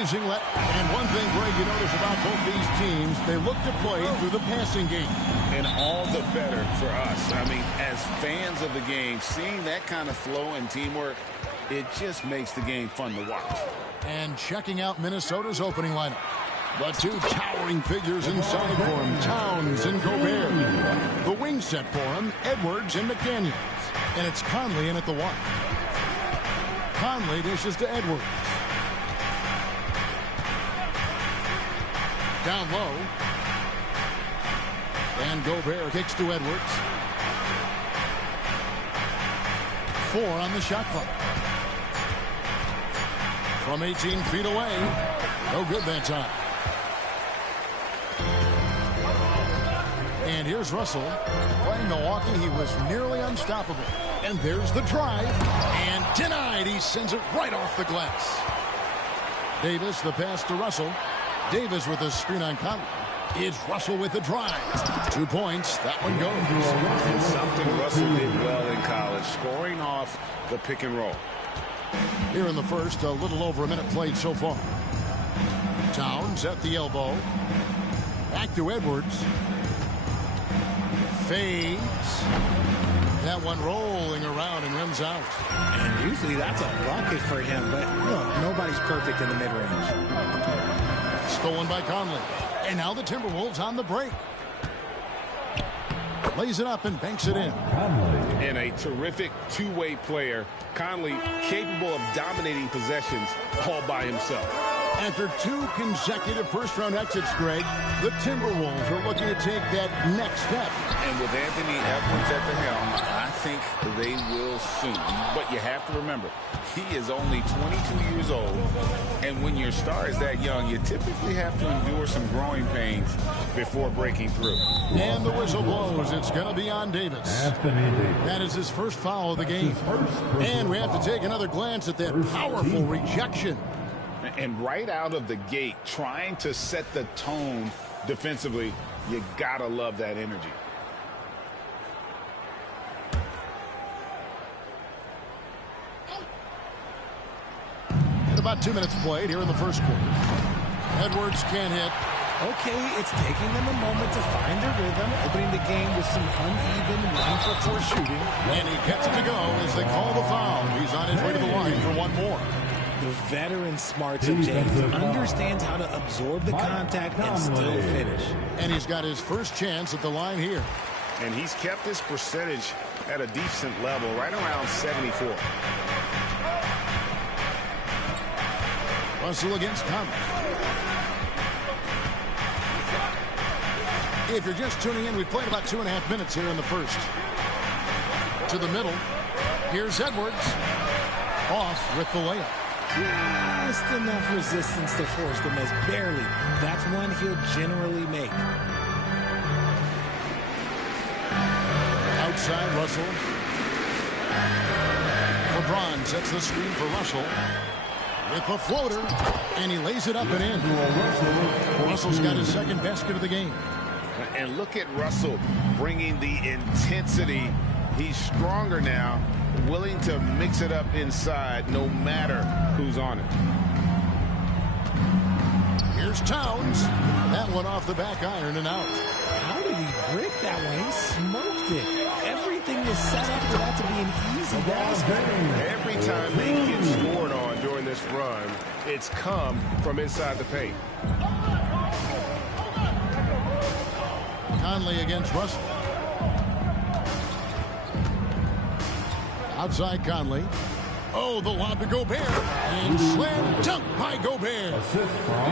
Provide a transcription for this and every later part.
Amazing. And one thing, Greg, you notice about both these teams, they look to play through the passing game. And all the better for us. I mean, as fans of the game, seeing that kind of flow and teamwork, it just makes the game fun to watch. And checking out Minnesota's opening lineup. The two towering figures inside for him, Towns and Gobert. The wing set for him, Edwards and McDaniels. And it's Conley in at the one. Conley dishes to Edwards. Down low. And Gobert kicks to Edwards. 4 on the shot clock. From 18 feet away. No good that time. And here's Russell. Playing Milwaukee, he was nearly unstoppable. And there's the drive. And denied. He sends it right off the glass. Davis, the pass to Russell. Davis with a screen on Conley. It's Russell with the drive. 2 points. That one goes. And something Russell did well in college, scoring off the pick and roll. Here in the first, a little over a minute played so far. Towns at the elbow. Back to Edwards. Fades. That one rolling around and rims out. And usually that's a bucket for him, but look, nobody's perfect in the mid-range. Stolen by Conley. And now the Timberwolves on the break. Lays it up and banks it in. And a terrific two-way player. Conley capable of dominating possessions all by himself. After 2 consecutive first-round exits, Greg, the Timberwolves are looking to take that next step. And with Anthony Edwards at the helm, I think they will soon. But you have to remember, he is only 22 years old. And when your star is that young, you typically have to endure some growing pains before breaking through. And the whistle blows. It's going to be on Davis. That is his first foul of the game. And we have to take another glance at that powerful rejection. And right out of the gate, trying to set the tone defensively, you gotta love that energy. And about 2 minutes played here in the first quarter. Edwards can't hit. Okay, it's taking them a moment to find their rhythm, opening the game with some uneven 1-for-4 shooting. And he gets it to go as they call the foul. He's on his way to the line for one more. The veteran smarts of James understands how to absorb the contact and still finish. And he's got his first chance at the line here. And he's kept his percentage at a decent level, right around 74. Russell against Conley. If you're just tuning in, we've played about 2.5 minutes here in the first. To the middle. Here's Edwards. Off with the layup. Just enough resistance to force the miss. Barely. That's one he'll generally make. Outside Russell. LeBron sets the screen for Russell. With the floater. And he lays it up and in. Russell's got his second basket of the game. And look at Russell bringing the intensity. He's stronger now, willing to mix it up inside no matter who's on it. Here's Towns. That one off the back iron and out. How did he break that one? He smoked it. Everything was set up for that to be an easy basket. Every time they get scored on during this run, it's come from inside the paint. Conley against Russell. Outside Conley. Oh, the lob to Gobert. And slam dunk by Gobert.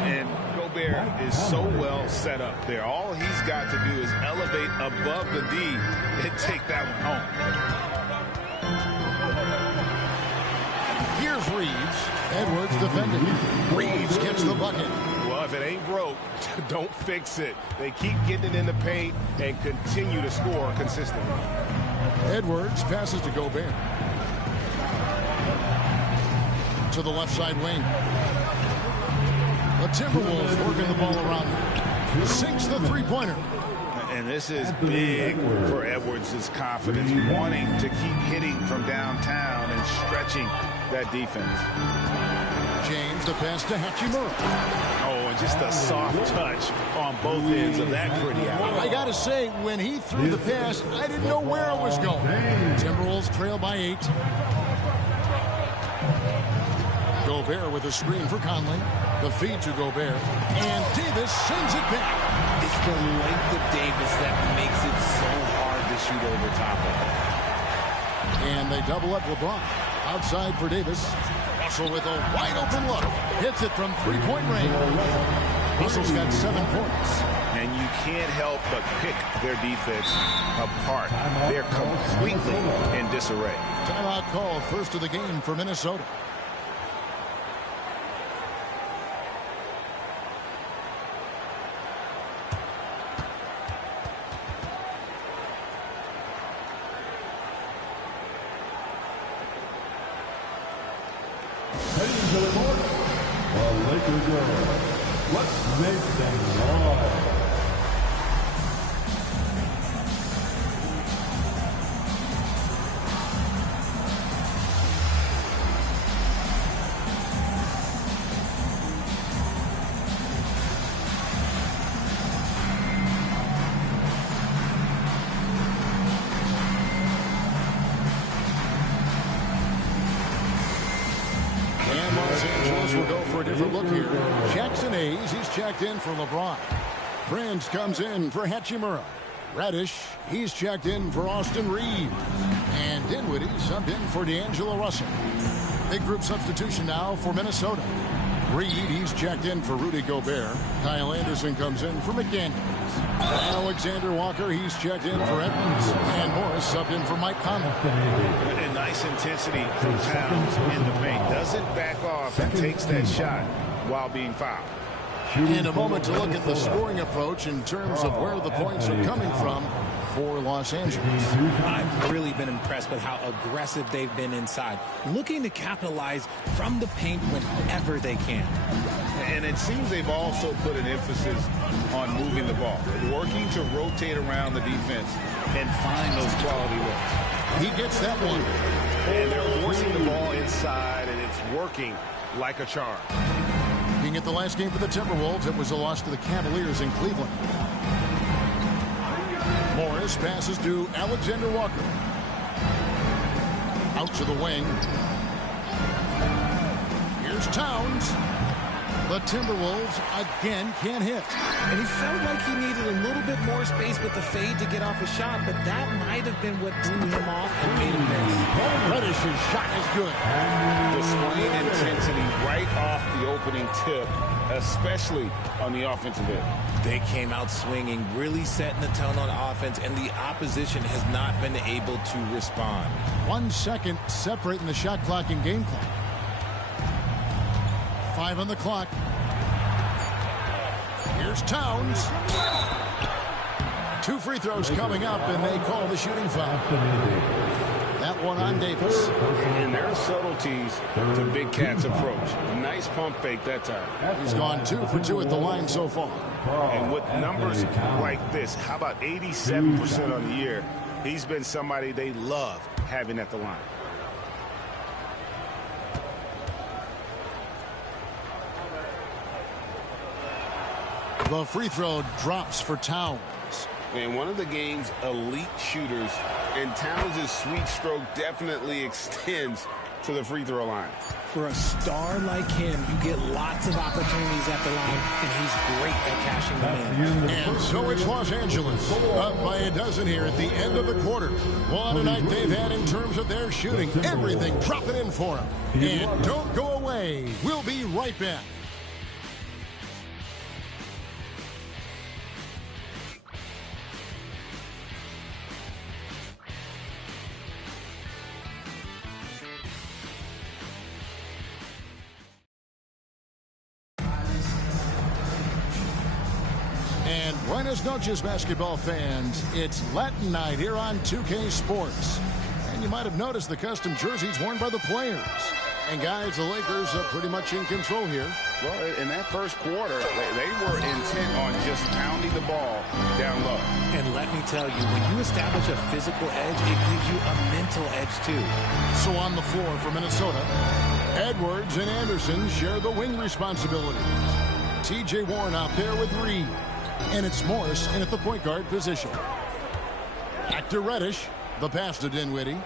And Gobert is so well set up there. All he's got to do is elevate above the D and take that one home. Here's Reeves. Edwards defending. Reeves gets the bucket. Well, if it ain't broke, don't fix it. They keep getting it in the paint and continue to score consistently. Edwards passes to Gobert. To the left side wing. The Timberwolves working the ball around. Sinks the three-pointer. And this is big for Edwards' confidence, wanting to keep hitting from downtown and stretching that defense. James, the pass to Hachimura. Oh, and just a soft touch on both ends of that pretty alley. I got to say, when he threw the pass, I didn't know where it was going. Timberwolves trail by 8. Gobert with a screen for Conley. The feed to Gobert. And Davis sends it back. It's the length of Davis that makes it so hard to shoot over top of him. And they double up LeBron. Outside for Davis. Russell with a wide open look. Hits it from three-point range. Russell's got 7 points. And you can't help but pick their defense apart. They're completely in disarray. Timeout call, first of the game for Minnesota. Heading to the court, the Lakers girls. Let's make them live. We'll go for a different look here. Jackson Hayes, he's checked in for LeBron. Prince comes in for Hachimura. Reddish, he's checked in for Austin Reeves. And Dinwiddie subbed in for D'Angelo Russell. Big group substitution now for Minnesota. Reed, he's checked in for Rudy Gobert. Kyle Anderson comes in for McDaniels. Alexander Walker, he's checked in for Edmonds. And Morris subbed in for Mike Conley. A nice intensity from Towns in the paint. Doesn't back off and takes that shot while being fouled. In a moment to look at the scoring approach in terms of where the points are coming from for Los Angeles. I've really been impressed with how aggressive they've been inside, looking to capitalize from the paint whenever they can. And it seems they've also put an emphasis on moving the ball, working to rotate around the defense and find those quality looks. He gets that one. And they're forcing the ball inside, and it's working like a charm. Being at the last game for the Timberwolves, it was a loss to the Cavaliers in Cleveland. Morris passes to Alexander Walker. Out to the wing. Here's Towns. The Timberwolves again can't hit. And he felt like he needed a little bit more space with the fade to get off a shot, but that might have been what threw him off and made him miss. Reddish's shot is good. Displaying intensity right off the opening tip, especially on the offensive end. They came out swinging, really setting the tone on offense, and the opposition has not been able to respond. 1 second separating the shot clock and game clock. 5 on the clock. Here's Towns. 2 free throws coming up, and they call the shooting foul. That one on Davis. And there are subtleties to Big Cat's approach. Nice pump fake that time. He's gone 2 for 2 at the line so far. And with numbers like this, how about 87% on the year? He's been somebody they love having at the line. The free throw drops for Towns. And one of the game's elite shooters, and Towns' sweet stroke definitely extends to the free throw line. For a star like him, you get lots of opportunities at the line, and he's great at cashing them in. And so it's Los Angeles, up by a dozen here at the end of the quarter. What a night they've had in terms of their shooting. Everything dropping in for them. And don't go away. We'll be right back. And buenas noches, basketball fans. It's Latin night here on 2K Sports. And you might have noticed the custom jerseys worn by the players. And guys, the Lakers are pretty much in control here. Well, in that first quarter, they were intent on just pounding the ball down low. And let me tell you, when you establish a physical edge, it gives you a mental edge too. So on the floor for Minnesota, Edwards and Anderson share the wing responsibilities. T.J. Warren out there with Reed. And it's Morris in at the point guard position. Back to Reddish. The pass to Dinwiddie.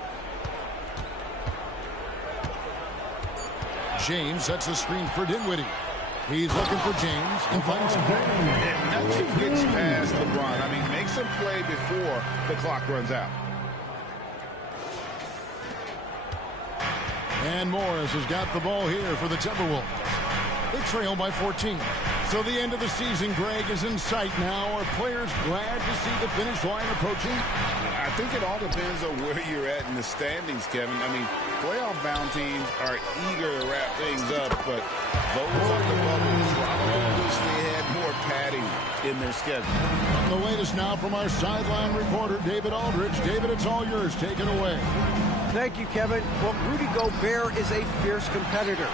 James sets the screen for Dinwiddie. He's looking for James and finds him. And nothing gets past LeBron. I mean, makes a play before the clock runs out. And Morris has got the ball here for the Timberwolves. They trail by 14. So the end of the season, Greg, is in sight now. Are players glad to see the finish line approaching? I think it all depends on where you're at in the standings, Kevin. I mean, playoff-bound teams are eager to wrap things up, but those on the bubble probably wish they had more padding in their schedule. The latest now from our sideline reporter, David Aldridge. David, it's all yours. Take it away. Thank you, Kevin. Well, Rudy Gobert is a fierce competitor.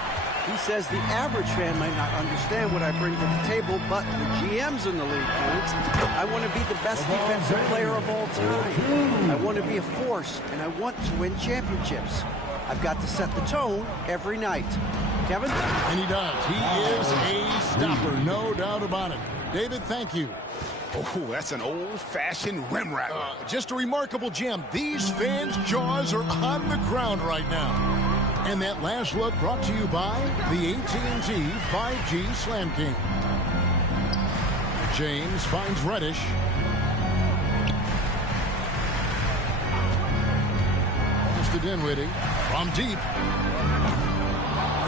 He says the average fan might not understand what I bring to the table, but the GMs in the league do. I want to be the best defensive player of all time. I want to be a force, and I want to win championships. I've got to set the tone every night. Kevin? And he does. He is a stopper, no doubt about it. David, thank you. Oh, that's an old-fashioned rim rattler. Just a remarkable gem. These fans' jaws are on the ground right now. And that last look brought to you by the AT&T 5G Slam King. James finds Reddish. Pass to Dinwiddie from deep.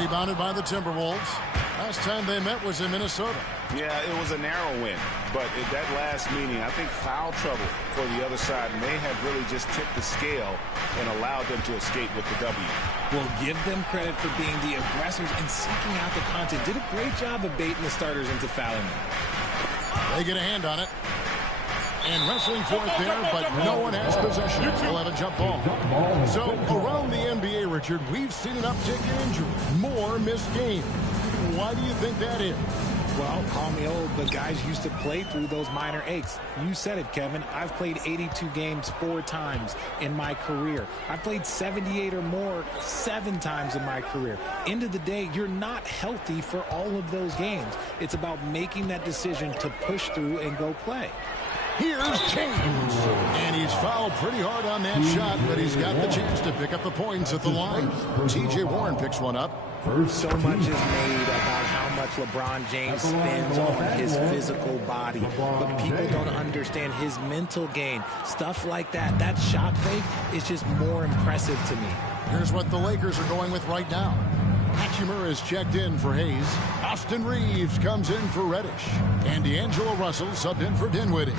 Rebounded by the Timberwolves. Last time they met was in Minnesota. Yeah, it was a narrow win, but at that last meeting, I think foul trouble for the other side may have really just tipped the scale and allowed them to escape with the W. We'll give them credit for being the aggressors and seeking out the content. Did a great job of baiting the starters into fouling them. They get a hand on it. And wrestling for it there, but no one has possession. We'll have a jump ball. So around the NBA, Richard, we've seen an uptick in injury. More missed games. Why do you think that is? Well, call me old, but guys used to play through those minor aches. You said it, Kevin. I've played 82 games 4 times in my career. I've played 78 or more 7 times in my career. End of the day, you're not healthy for all of those games. It's about making that decision to push through and go play. Here's James. And he's fouled pretty hard on that shot, but he's got the chance to pick up the points at the line. T.J. Warren picks one up. So much is made about how much LeBron James spends on his physical body. But people don't understand his mental game. Stuff like that, that shot fake is just more impressive to me. Here's what the Lakers are going with right now. Hachimura is checked in for Hayes. Austin Reeves comes in for Reddish. And D'Angelo Russell subbed in for Dinwiddie.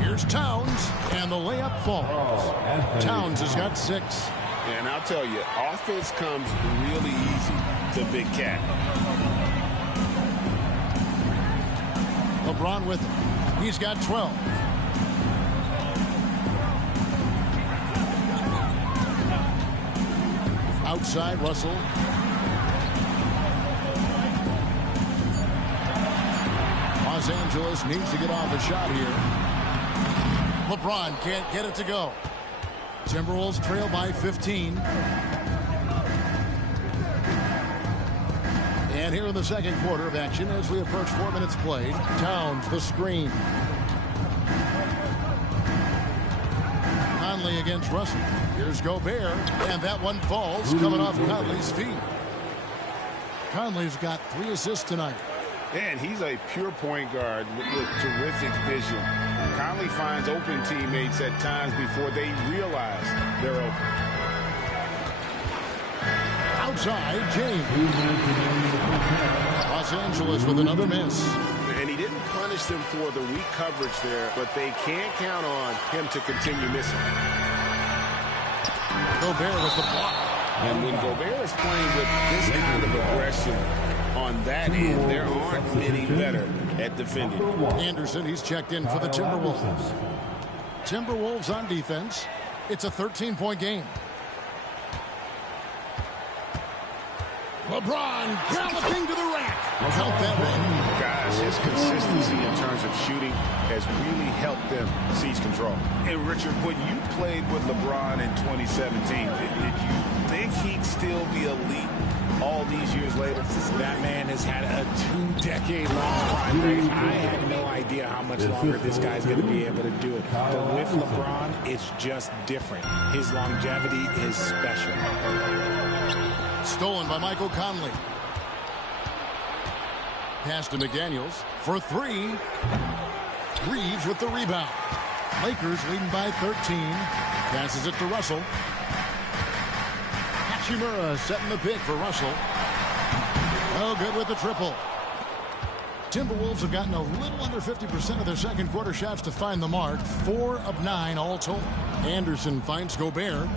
Here's Towns, and the layup falls. Towns has got 6. And I'll tell you, offense comes really easy to Big Cat. LeBron with him. He's got 12. Outside, Russell. Los Angeles needs to get off a shot here. LeBron can't get it to go. Timberwolves trail by 15. And here in the second quarter of action as we approach 4 minutes played. Towns, the screen. Conley against Russell. Here's Gobert. And that one falls coming off Conley's feet. Conley's got 3 assists tonight. And he's a pure point guard with terrific vision. Conley finds open teammates at times before they realize they're open. Outside, James. Los Angeles with another miss. And he didn't punish them for the weak coverage there, but they can't count on him to continue missing. Gobert with the block. And when Gobert is playing with this kind of aggression on that end, there aren't many better at defending. Anderson, he's checked in for the Timberwolves. Timberwolves on defense. It's a 13-point game. LeBron galloping to the rack. Count that one. Guys, his consistency in terms of shooting has really helped them seize control. And Richard, when you played with LeBron in 2017, did you think he'd still be elite all these years later? That man has had a 2-decade-long prime rate. I had no idea how much longer this guy's going to be able to do it. But with LeBron, it's just different. His longevity is special. Stolen by Michael Conley. Pass to McDaniels for 3. Reeves with the rebound. Lakers leading by 13. Passes it to Russell. Hachimura setting the pick for Russell. Oh, good with the triple. Timberwolves have gotten a little under 50% of their second quarter shots to find the mark. 4 of 9 all told. Anderson finds Gobert.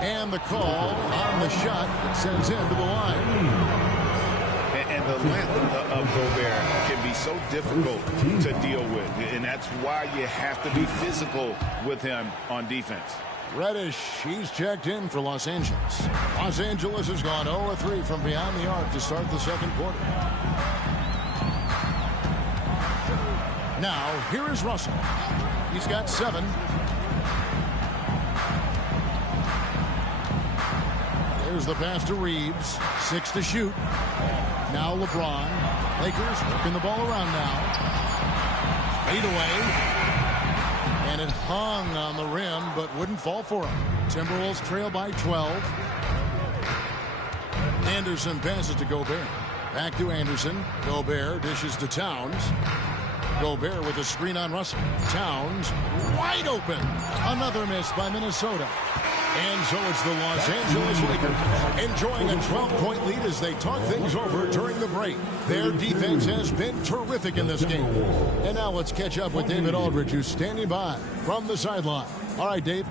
And the call on the shot that sends him to the line. And the length of Gobert can be so difficult to deal with. And that's why you have to be physical with him on defense. Reddish, he's checked in for Los Angeles. Los Angeles has gone 0-3 from beyond the arc to start the second quarter. Now, here is Russell. He's got 7. There's the pass to Reeves. 6 to shoot. Now LeBron. Lakers working the ball around now. Fade away. And it hung on the rim, but wouldn't fall for him. Timberwolves trail by 12. Anderson passes to Gobert. Back to Anderson. Gobert dishes to Towns. Gobert with a screen on Russell. Towns wide open. Another miss by Minnesota. And so it's the Los Angeles Lakers enjoying a 12-point lead as they talk things over during the break. Their defense has been terrific in this game. And now let's catch up with David Aldridge, who's standing by from the sideline. All right, Dave.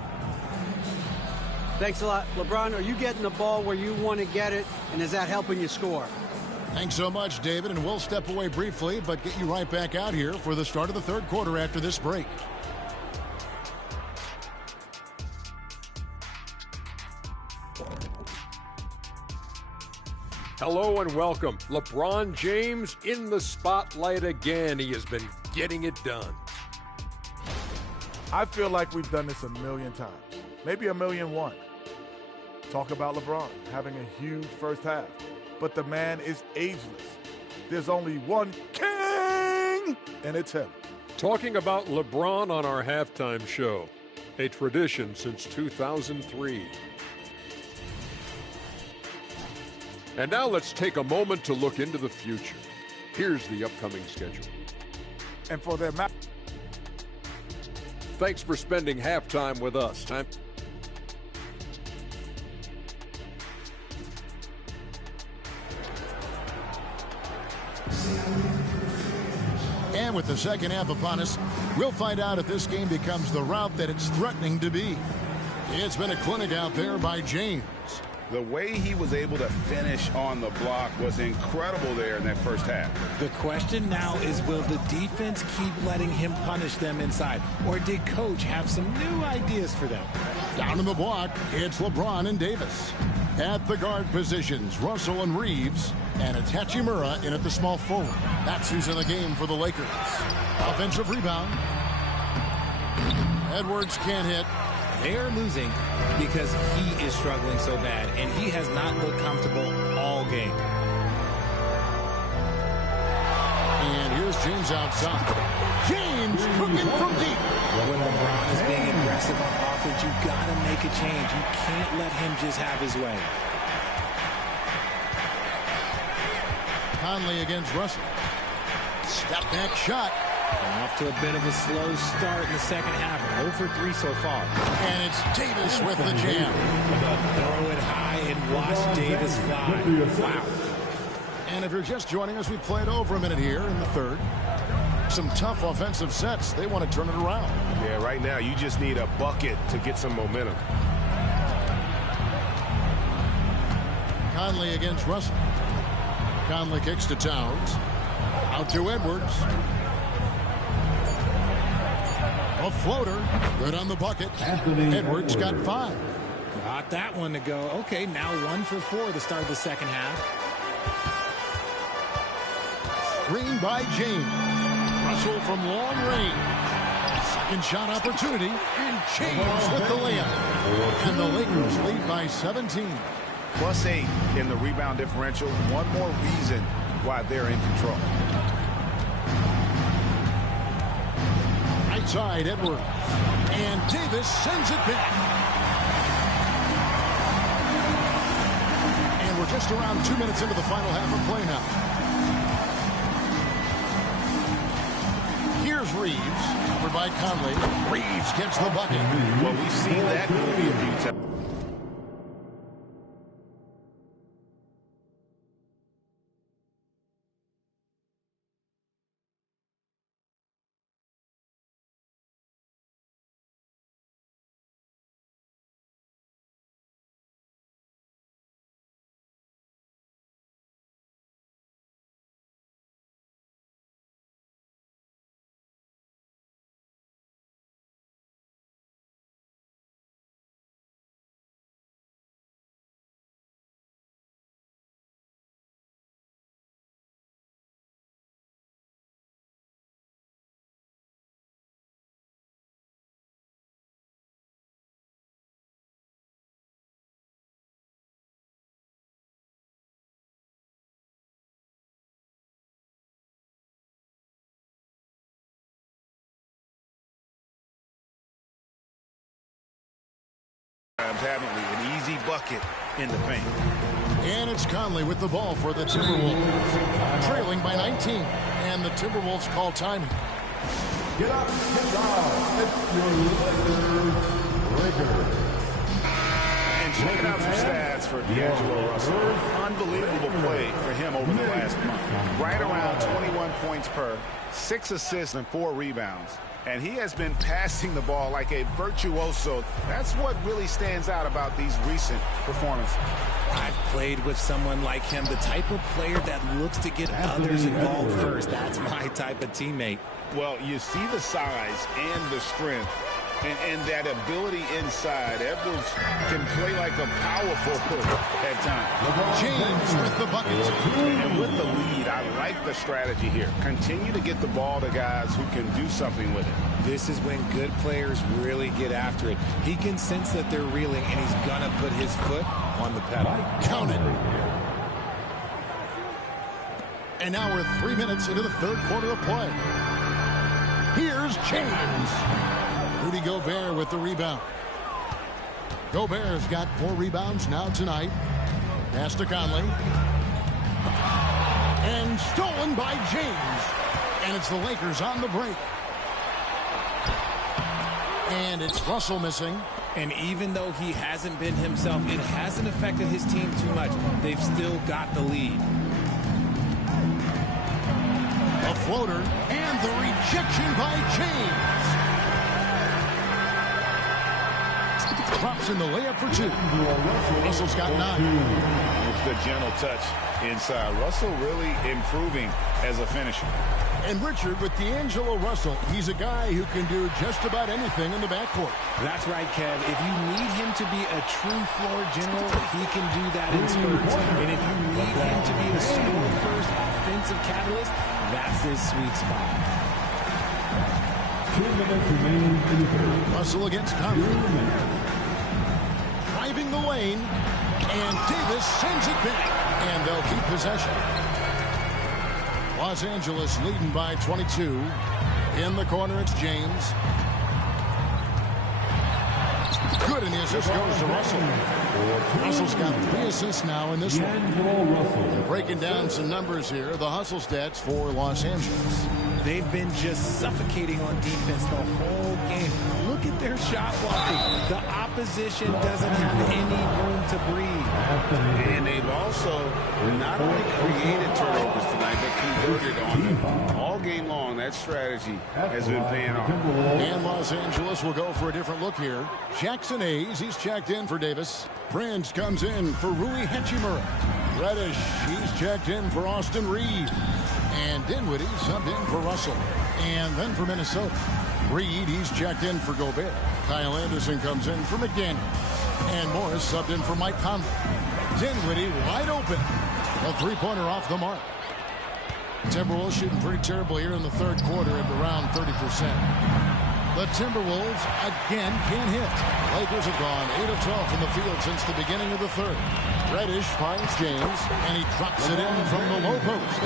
Thanks a lot. LeBron, are you getting the ball where you want to get it, and is that helping you score? Thanks so much, David, and we'll step away briefly, but get you right back out here for the start of the third quarter after this break. Hello and welcome. LeBron James in the spotlight again. He has been getting it done. I feel like we've done this a million times, maybe 1,000,001. Talk about LeBron having a huge first half, but the man is ageless. There's only one king, and it's him. Talking about LeBron on our halftime show, a tradition since 2003. And now let's take a moment to look into the future. Here's the upcoming schedule. And for their match. Thanks for spending halftime with us. And with the second half upon us, we'll find out if this game becomes the route that it's threatening to be. It's been a clinic out there by James. The way he was able to finish on the block was incredible there in that first half. The question now is, will the defense keep letting him punish them inside? Or did Coach have some new ideas for them? Down in the block, it's LeBron and Davis. At the guard positions, Russell and Reeves. And it's Hachimura in at the small forward. That's who's in the game for the Lakers. Offensive rebound. Edwards can't hit. They are losing because he is struggling so bad, and he has not looked comfortable all game. And here's James outside. James cooking from deep. When LeBron is being aggressive on offense, you got to make a change. You can't let him just have his way. Conley against Russell. Step back shot. Off to a bit of a slow start in the second half. 0 for 3 so far. And it's Davis with the jam. Throw it high and watch Davis fly. Wow. And if you're just joining us, we played over a minute here in the third. Some tough offensive sets. They want to turn it around. Yeah, right now you just need a bucket to get some momentum. Conley against Russell. Conley kicks to Towns. Out to Edwards. A floater. Good on the bucket. Edwards got 5. Got that one to go. Okay, now 1 for 4 to start the second half. Screen by James. Russell from long range. Second shot opportunity. And James with the layup. And the Lakers lead by 17. +8 in the rebound differential. One more reason why they're in control. Right side, Edwards. And Davis sends it back. And we're just around 2 minutes into the final half of play now. Here's Reeves, covered by Conley. Reeves gets the bucket. Well, we've seen that movie a few times. Haven't we? An easy bucket in the paint. And it's Conley with the ball for the Timberwolves. Trailing by 19. And the Timberwolves call timing. Get up, get down. It's your Lakers. And checking out some stats for D'Angelo Russell. Unbelievable play for him over the last month. Right around 21 points per, 6 assists and 4 rebounds. And he has been passing the ball like a virtuoso. That's what really stands out about these recent performances. I've played with someone like him, the type of player that looks to get others involved first. That's my type of teammate. Well, you see the size and the strength and that ability inside. Edwards can play like a power forward at times. James with the bucket. And with the lead, I like the strategy here. Continue to get the ball to guys who can do something with it. This is when good players really get after it. He can sense that they're reeling, and he's going to put his foot on the pedal. Count it. And now we're 3 minutes into the third quarter of play. Here's James. Rudy Gobert with the rebound. Gobert's got 4 rebounds now tonight. Pass to Conley. And stolen by James. And it's the Lakers on the break. And it's Russell missing. And even though he hasn't been himself, it hasn't affected his team too much. They've still got the lead. A floater. And the rejection by James. Drops in the layup for 2. Russell's got 9. It's the gentle touch inside. Russell really improving as a finisher. And Richard, with D'Angelo Russell, he's a guy who can do just about anything in the backcourt. That's right, Kev. If you need him to be a true floor general, he can do that in spurts. And if you need him to be a score-first offensive catalyst, that's his sweet spot. 2 minutes remaining in the third. Russell against Conley. Driving the lane, and Davis sends it back, and they'll keep possession. Los Angeles leading by 22. In the corner, it's James. Good, and the assist goes to Russell. Russell's got 3 assists now in this one. Breaking down some numbers here, the hustle stats for Los Angeles. They've been just suffocating on defense the whole game. Look at their shot blocking. The opposition doesn't have any room to breathe. And they've also not only created turnovers tonight, but converted on them. All game long, that strategy has been paying off. And Los Angeles will go for a different look here. Jackson Hayes, he's checked in for Davis. Prince comes in for Rui Hachimura. Reddish, he's checked in for Austin Reed. And Dinwiddie subbed in for Russell. And then for Minnesota, Reed, he's checked in for Gobert. Kyle Anderson comes in for McDaniel. And Morris subbed in for Mike Conley. Dinwiddie wide open. A 3-pointer off the mark. Timberwolves shooting pretty terrible here in the third quarter at around 30%. The Timberwolves again can't hit. Lakers have gone 8 of 12 from the field since the beginning of the third. Reddish finds James, and he drops it in from the low post.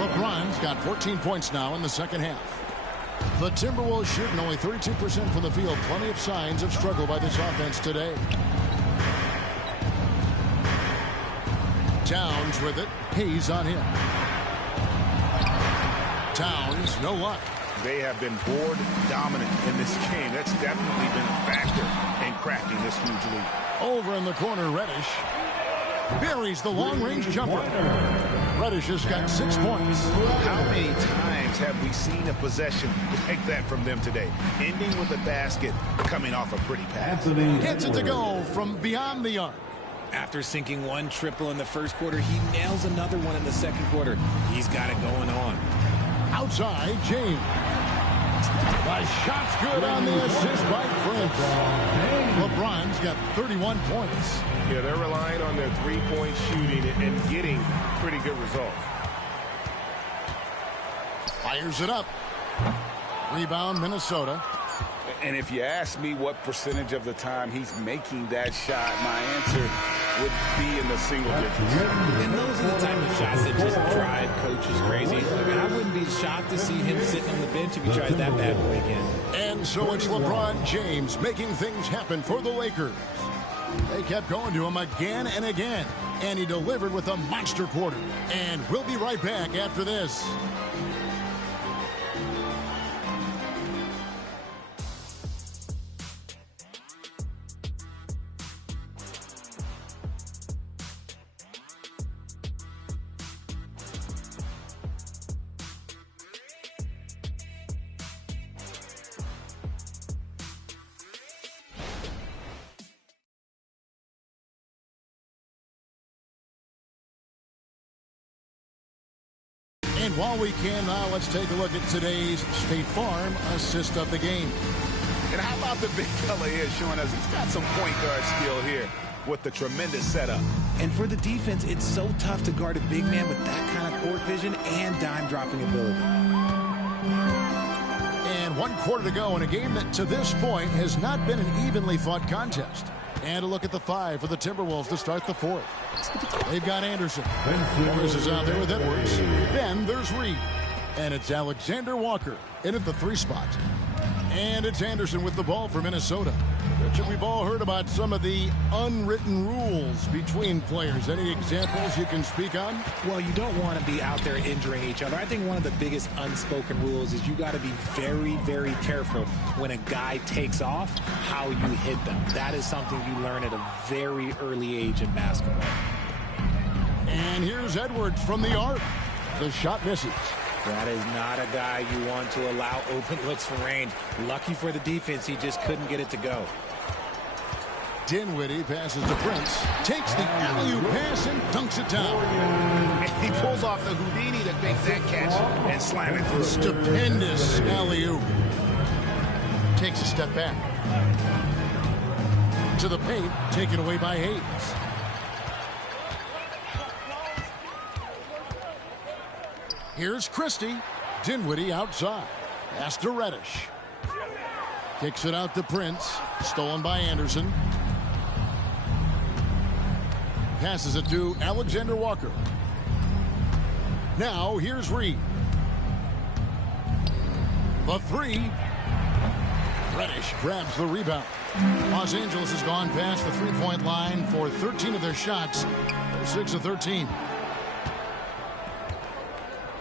LeBron's got 14 points now in the second half. The Timberwolves shooting only 32% from the field. Plenty of signs of struggle by this offense today. Towns with it. Hayes on him. Towns, no luck. They have been board dominant in this game. That's definitely been a factor in crafting this huge lead. Over in the corner, Reddish buries the long-range jumper. Reddish has got 6 points. How many times have we seen a possession like that from them today? Ending with a basket, coming off a pretty pass. Gets it to go from beyond the arc. After sinking one triple in the first quarter, he nails another one in the second quarter. He's got it going on. Outside, James. The shot's good on the assist by Prince. LeBron's got 31 points. Yeah, they're relying on their three-point shooting and getting pretty good results. Fires it up. Rebound, Minnesota. And if you ask me what percentage of the time he's making that shot, my answer would be in the single digits. And those are the type of shots that just drive coaches crazy. I wouldn't be shocked to see him sitting on the bench if he tries that bad boy again. And so it's LeBron James making things happen for the Lakers. They kept going to him again and again, and he delivered with a monster quarter. And we'll be right back after this. And while we can now, let's take a look at today's State Farm assist of the game. And how about the big fella here showing us he's got some point guard skill here with the tremendous setup. And for the defense, it's so tough to guard a big man with that kind of court vision and dime-dropping ability. And 1 quarter to go in a game that to this point has not been an evenly fought contest. And a look at the 5 for the Timberwolves to start the fourth. They've got Anderson. Morris is out there with Edwards. Then there's Reed. And it's Alexander Walker in at the 3 spot. And it's Anderson with the ball for Minnesota. Richard, we've all heard about some of the unwritten rules between players. Any examples you can speak on? Well, you don't want to be out there injuring each other. I think one of the biggest unspoken rules is you got to be very, very careful when a guy takes off, how you hit them. That is something you learn at a very early age in basketball. And here's Edwards from the arc. The shot misses. That is not a guy you want to allow open looks from range. Lucky for the defense, he just couldn't get it to go. Dinwiddie passes to Prince, takes the alley-oop pass and dunks it down. And he pulls off the Houdini to make that catch and slam it through. Stupendous alley-oop. Takes a step back. To the paint, taken away by Hayes. Here's Christie. Dinwiddie outside. Pass to Reddish. Kicks it out to Prince. Stolen by Anderson. Passes it to Alexander Walker. Now here's Reed. The 3. Reddish grabs the rebound. Los Angeles has gone past the three-point line for 13 of their shots. They're 6 of 13.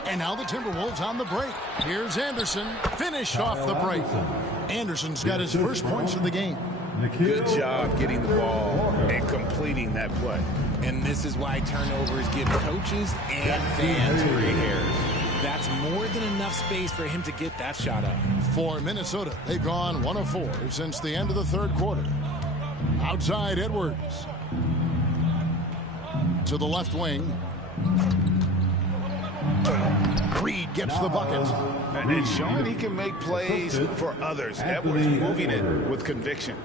And now the Timberwolves on the break. Here's Anderson. Finished off the break. Anderson's got his first points of the game. Good job getting the ball and completing that play. And this is why turnovers give coaches and fans gray hairs. That's more than enough space for him to get that shot up. For Minnesota, they've gone 1 of 4 since the end of the third quarter. Outside Edwards. To the left wing. Reed gets the bucket. And showing he can make plays for others. Edwards moving it with conviction.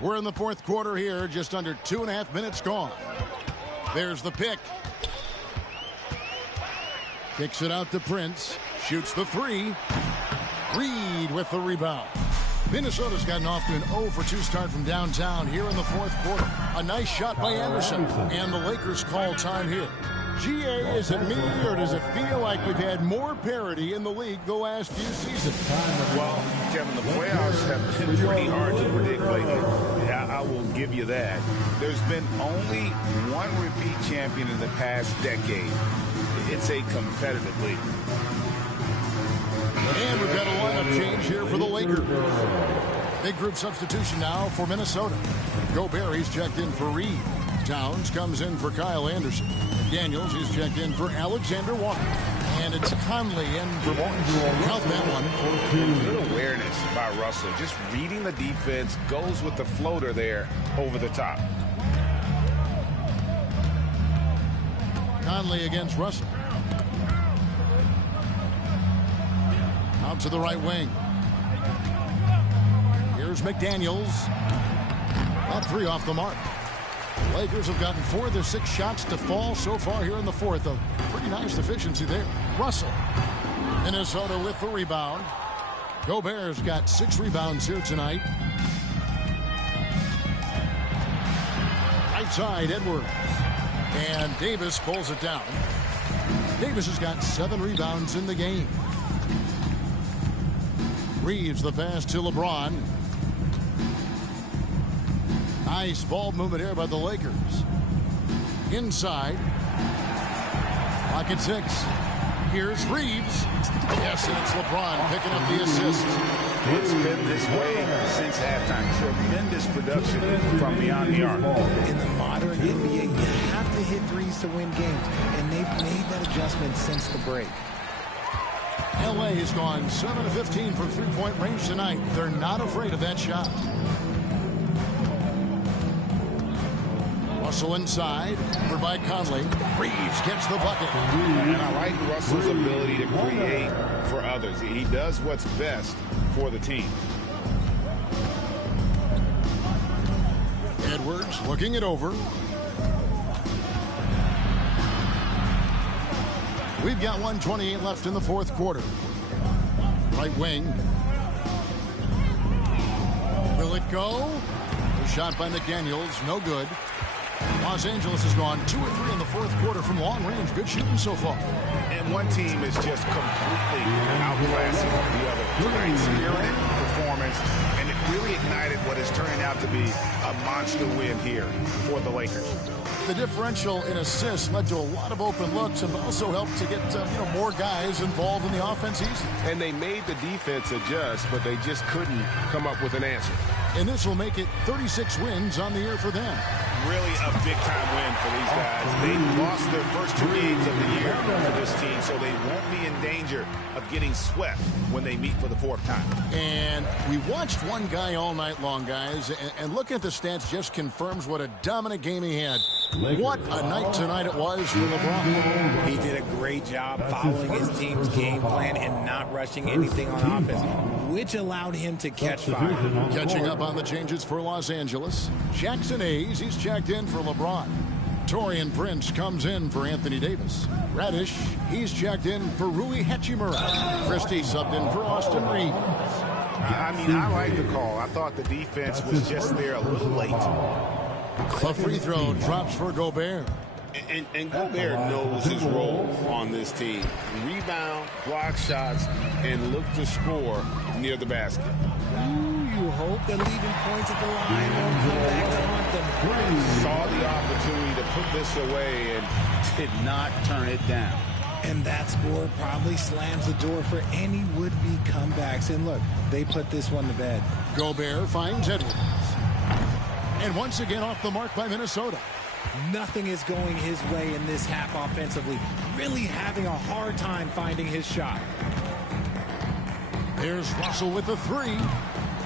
We're in the fourth quarter here, just under 2.5 minutes gone. There's the pick. Kicks it out to Prince. Shoots the three. Reed with the rebound. Minnesota's gotten off to an 0-for-2 start from downtown here in the fourth quarter. A nice shot by Anderson. And the Lakers call time here. GA, is it me, or does it feel like we've had more parity in the league the last few seasons? Well, Kevin, the playoffs have been pretty hard to predict lately. I will give you that. There's been only one repeat champion in the past decade. It's a competitive league. And we've got a lineup change here for the Lakers. Big group substitution now for Minnesota. Gobert, he's checked in for Reed. Towns comes in for Kyle Anderson. Daniels, he's checked in for Alexander Walker. And it's Conley in for Barnes. Count that one. Good awareness by Russell. Just reading the defense, goes with the floater there over the top. Conley against Russell. Out to the right wing. Here's McDaniels. Up three off the mark. Lakers have gotten 4 of their 6 shots to fall so far here in the fourth. A pretty nice efficiency there. Russell. Minnesota with the rebound. Gobert's got 6 rebounds here tonight. Right side, Edwards. And Davis pulls it down. Davis has got 7 rebounds in the game. Reeves the pass to LeBron. Nice ball movement here by the Lakers. Inside. Clock at 6. Here's Reeves. Yes, and it's LeBron picking up the assist. It's been this way since halftime. Tremendous production from beyond the arc. In the modern NBA, you have to hit threes to win games, and they've made that adjustment since the break. LA has gone 7 of 15 from three-point range tonight. They're not afraid of that shot. Russell inside, over by Conley. Reeves gets the bucket. And I like Russell's ability to create for others. He does what's best for the team. Edwards looking it over. We've got 1:28 left in the fourth quarter. Right wing. Will it go? A shot by McDaniels, no good. Los Angeles has gone 2 or 3 in the fourth quarter from long range. Good shooting so far. And one team is just completely outclassing the other. Tonight's spirited performance, and it really ignited what is turning out to be a monster win here for the Lakers. The differential in assists led to a lot of open looks and also helped to get more guys involved in the offense easy. And they made the defense adjust, but they just couldn't come up with an answer. And this will make it 36 wins on the year for them. Really a big-time win for these guys. They lost their first 2 games of the year for this team, so they won't be in danger of getting swept when they meet for the 4th time. And we watched one guy all night long, guys, and looking at the stats just confirms what a dominant game he had. What a night tonight it was for LeBron. He did a great job following his team's game plan and not rushing anything on offense, which allowed him to catch fire. Catching up on the changes for Los Angeles. Jackson Hayes, he's checked in for LeBron. Taurean Prince comes in for Anthony Davis. Radish, he's checked in for Rui Hachimura. Christie subbed in for Austin Reeves. I mean, I like the call. I thought the defense was just there a little late. A free throw drops for Gobert. And Gobert knows his role on this team. Rebound, block shots, and look to score near the basket. You hope they're leaving points at the line. They'll come back to haunt them. Saw the opportunity to put this away and did not turn it down. And that score probably slams the door for any would-be comebacks. And look, they put this one to bed. Gobert finds Edwards. And once again off the mark by Minnesota. Nothing is going his way in this half offensively. Really having a hard time finding his shot. Here's Russell with the 3.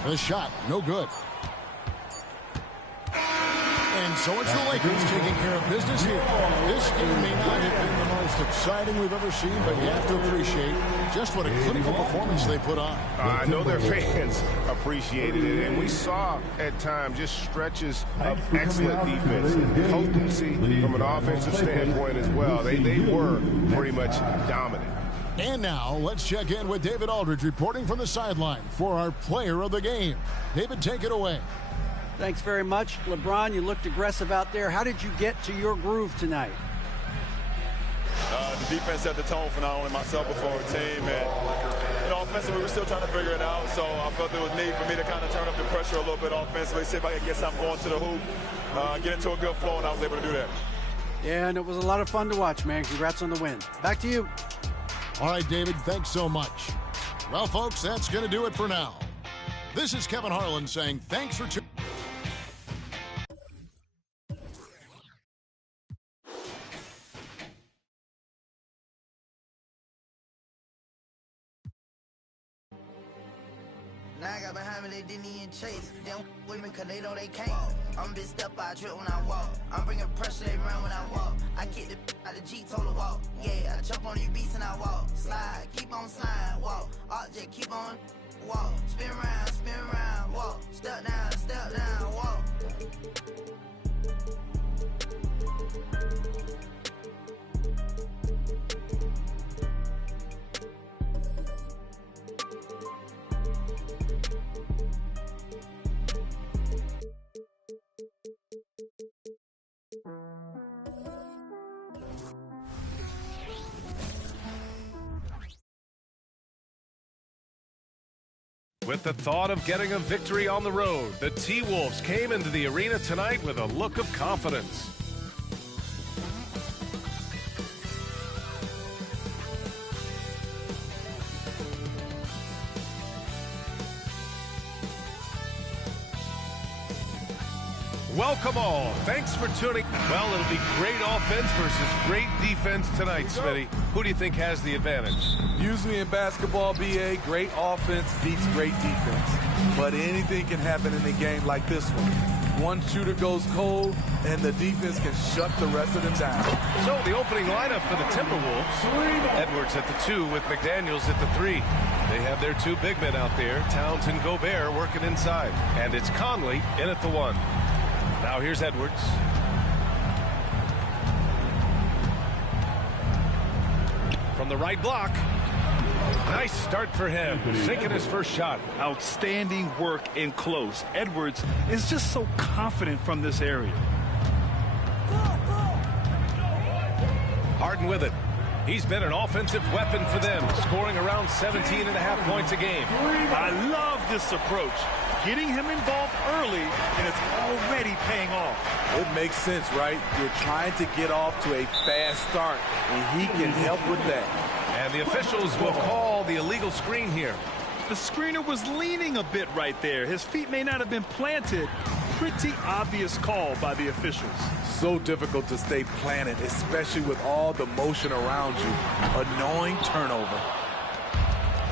The shot, no good. And so it's the Lakers taking care of business here. This game may not have been the most exciting we've ever seen, but you have to appreciate just what a clinical performance they put on. I know their fans appreciated it, and we saw at times just stretches of excellent defense, potency from an offensive standpoint as well. They were pretty much dominant. And now, let's check in with David Aldridge reporting from the sideline for our player of the game. David, take it away. Thanks very much. LeBron, you looked aggressive out there. How did you get to your groove tonight? The defense set the tone for not only myself but for our team. And offensively, we were still trying to figure it out. So I felt there was need for me to kind of turn up the pressure a little bit offensively, see if I could get something going to the hoop, get into a good flow, and I was able to do that. Yeah, and it was a lot of fun to watch, man. Congrats on the win. Back to you. All right, David, thanks so much. Well, folks, that's going to do it for now. This is Kevin Harlan saying thanks for tuning. Now I got behind me, they didn't even chase. They don't with me cause they know they can't. I'm big step, I trip when I walk. I'm bringing pressure, they run when I walk. I kick the out of G, told her walk. Yeah, I jump on these beats and I walk. Slide, keep on sliding, walk. Object, keep on walk. Spin around, walk. Step down, walk. With the thought of getting a victory on the road, the T-Wolves came into the arena tonight with a look of confidence. Welcome all. Thanks for tuning. Well, it'll be great offense versus great defense tonight, Smitty. Who do you think has the advantage? Usually in basketball, BA, great offense beats great defense. But anything can happen in a game like this one. One shooter goes cold, and the defense can shut the rest of them down. So the opening lineup for the Timberwolves. Edwards at the 2 with McDaniels at the 3. They have their 2 big men out there, Towns and Gobert, working inside. And it's Conley in at the 1. Now here's Edwards. From the right block. Nice start for him, sinking his first shot. Outstanding work in close. Edwards is just so confident from this area. Harden with it. He's been an offensive weapon for them, scoring around 17.5 points a game. I love this approach. Getting him involved early, and it's already paying off. It makes sense, right? You're trying to get off to a fast start, and he can help with that. And the officials will call the illegal screen here. The screener was leaning a bit right there. His feet may not have been planted. Pretty obvious call by the officials. So difficult to stay planted, especially with all the motion around you. Annoying turnover.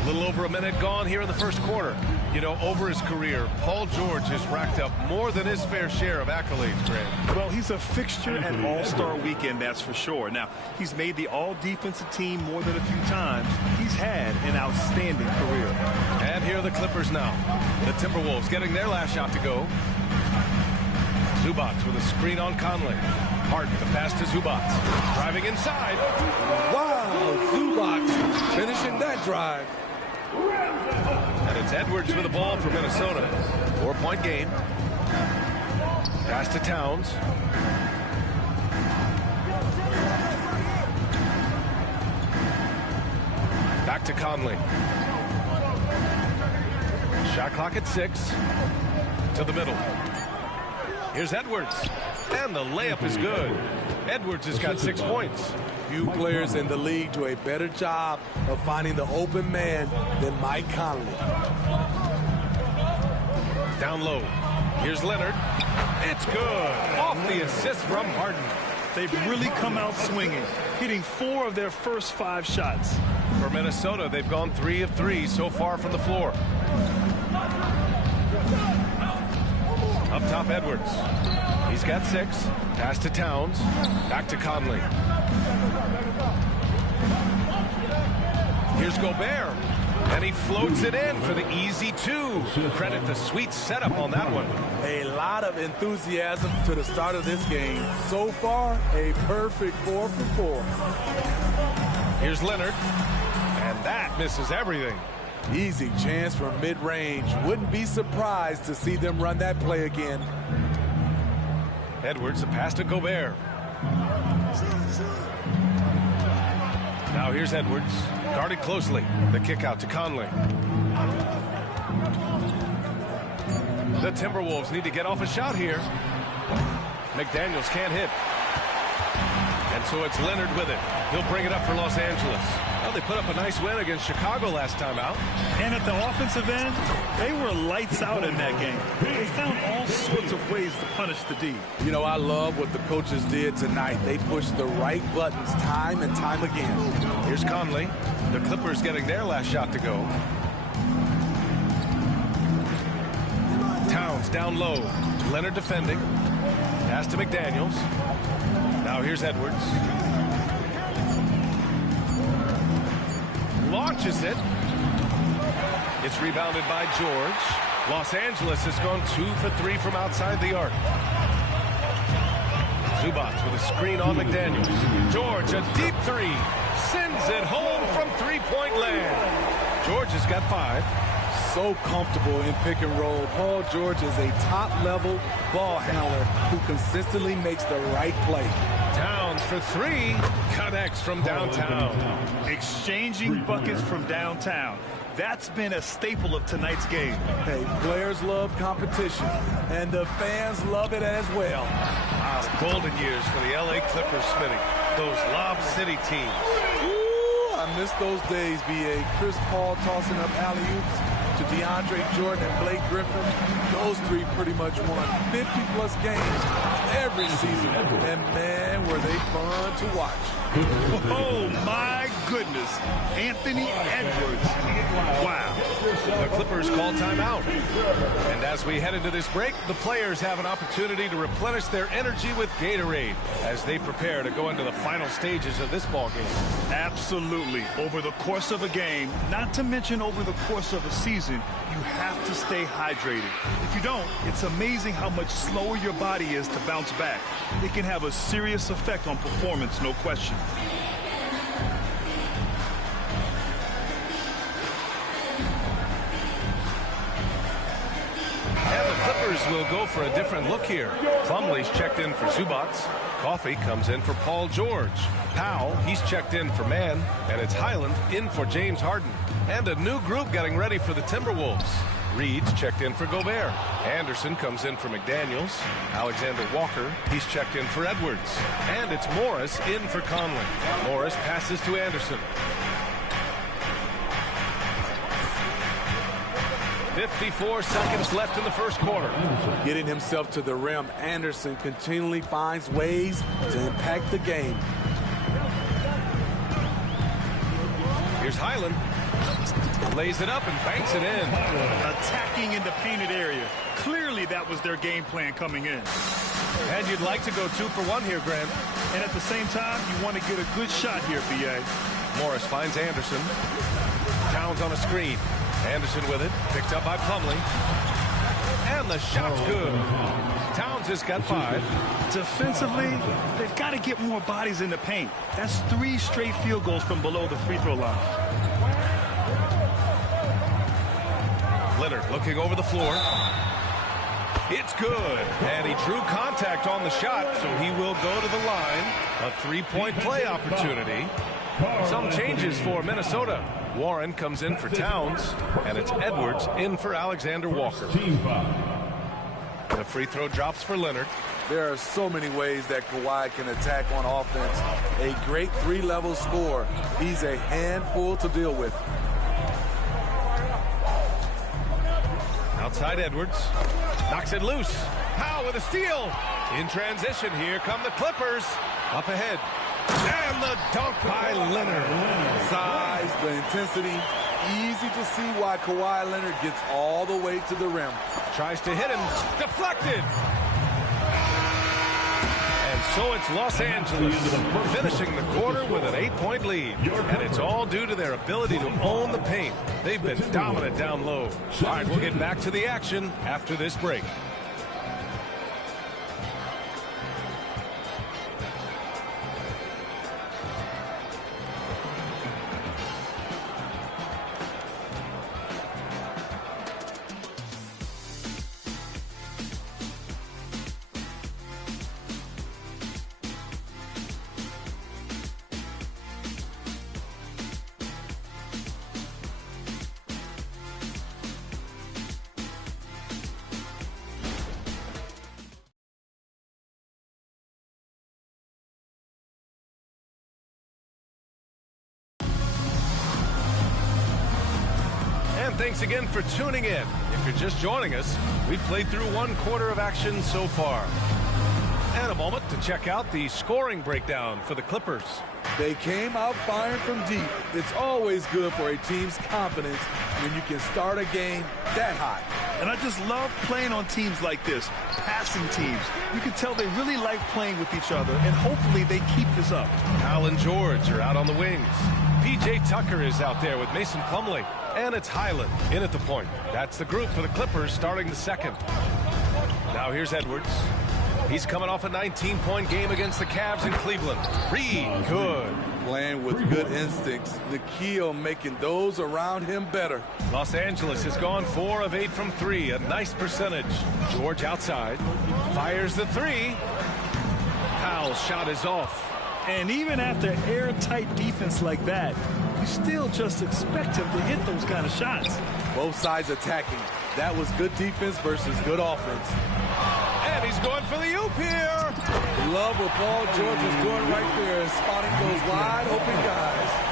A little over a minute gone here in the first quarter. You know, over his career, Paul George has racked up more than his fair share of accolades, Grant. Well, he's a fixture at All-Star Weekend, that's for sure. Now, he's made the All-Defensive team more than a few times. He's had an outstanding career. And here are the Clippers now. The Timberwolves getting their last shot to go. Zubac with a screen on Conley. Harden, the pass to Zubac. Driving inside. Wow, Zubac finishing that drive. And it's Edwards with the ball for Minnesota. 4-point game. Pass to Towns. Back to Conley. Shot clock at 6. To the middle. Here's Edwards. And the layup is good. Edwards has got 6 points. Few players in the league do a better job of finding the open man than Mike Conley. Down low. Here's Leonard. It's good. Off the assist from Harden. They've really come out swinging, hitting 4 of their first 5 shots. For Minnesota, they've gone 3 of 3 so far from the floor. Up top, Edwards. He's got 6. Pass to Towns. Back to Conley. Here's Gobert. And he floats it in for the easy 2. Credit the sweet setup on that one. A lot of enthusiasm to the start of this game. So far, a perfect 4 for 4. Here's Leonard. And that misses everything. Easy chance from mid-range. Wouldn't be surprised to see them run that play again. Edwards, the pass to Gobert. Now here's Edwards. Guarded closely. The kick out to Conley. The Timberwolves need to get off a shot here. McDaniels can't hit. And so it's Leonard with it. He'll bring it up for Los Angeles. Well, they put up a nice win against Chicago last time out. And at the offensive end, they were lights out in that game. They found all sorts of ways to punish the D. You know, I love what the coaches did tonight. They pushed the right buttons time and time again. Here's Conley. The Clippers getting their last shot to go. Towns down low. Leonard defending. Pass to McDaniels. Now here's Edwards. Launches it. It's rebounded by George. Los Angeles has gone 2 for 3 from outside the arc. Zubac with a screen on McDaniels. George, a deep 3. Sends it home from three-point land. George has got 5. So comfortable in pick and roll. Paul George is a top-level ball handler who consistently makes the right play. Towns for 3. Connects from downtown. Exchanging buckets from downtown. That's been a staple of tonight's game. Hey, players love competition, and the fans love it as well. Wow, golden years for the LA Clippers, Smitty. Those Lob City teams. Ooh, I miss those days, B.A. Chris Paul tossing up alley-oops to DeAndre Jordan and Blake Griffin. Those 3 pretty much won 50-plus games every season. And, man, were they fun to watch. Oh, my goodness. Anthony Edwards. Wow. The Clippers call timeout. And as we head into this break, the players have an opportunity to replenish their energy with Gatorade as they prepare to go into the final stages of this ball game. Absolutely. Over the course of a game, not to mention over the course of a season, you have to stay hydrated. If you don't, it's amazing how much slower your body is to bounce back. It can have a serious effect on performance, no question. And the Clippers will go for a different look here. Plumlee's checked in for Zubac. Coffey comes in for Paul George. Powell, he's checked in for Mann. And it's Highland in for James Harden. And a new group getting ready for the Timberwolves. Reed's checked in for Gobert. Anderson comes in for McDaniels. Alexander Walker, he's checked in for Edwards. And it's Morris in for Conley. Morris passes to Anderson. 54 seconds left in the first quarter. Getting himself to the rim, Anderson continually finds ways to impact the game. Here's Highland. Lays it up and banks it in. Attacking in the painted area. Clearly that was their game plan coming in. And you'd like to go 2 for 1 here, Grant. And at the same time, you want to get a good shot here, B.A. Morris finds Anderson. Towns on a screen. Anderson with it. Picked up by Plumlee. And the shot's good. Towns has got 5. Defensively, they've got to get more bodies in the paint. That's 3 straight field goals from below the free throw line. Leonard looking over the floor. It's good. And he drew contact on the shot, so he will go to the line. A 3-point play opportunity. Some changes for Minnesota. Warren comes in for Towns, and it's Edwards in for Alexander Walker. The free throw drops for Leonard. There are so many ways that Kawhi can attack on offense. A great 3-level scorer. He's a handful to deal with. Outside Edwards. Knocks it loose. Powell with a steal. In transition, here come the Clippers. Up ahead. And the dunk by Leonard. Size, the intensity. Easy to see why Kawhi Leonard gets all the way to the rim. Tries to hit him. Deflected. And So it's Los Angeles finishing the quarter with an 8-point lead. And it's all due to their ability to own the paint. They've been dominant down low. All right, we'll get back to the action after this break. Thanks again for tuning in. If you're just joining us, we've played through one quarter of action so far. And a moment to check out the scoring breakdown for the Clippers. They came out firing from deep. It's always good for a team's confidence when you can start a game that hot. And I just love playing on teams like this, passing teams. You can tell they really like playing with each other, and hopefully they keep this up. Kyle and George are out on the wings. P.J. Tucker is out there with Mason Plumlee. And it's Highland in at the point. That's the group for the Clippers starting the second. Now here's Edwards. He's coming off a 19-point game against the Cavs in Cleveland. Reed, good. Playing with good instincts. The key on making those around him better. Los Angeles has gone 4 of 8 from 3. A nice percentage. George outside. Fires the 3. Powell's shot is off. And even after airtight defense like that, you still just expect him to hit those kind of shots. Both sides attacking. That was good defense versus good offense. And he's going for the oop here. Love what Paul George is doing right there, spotting those wide open guys.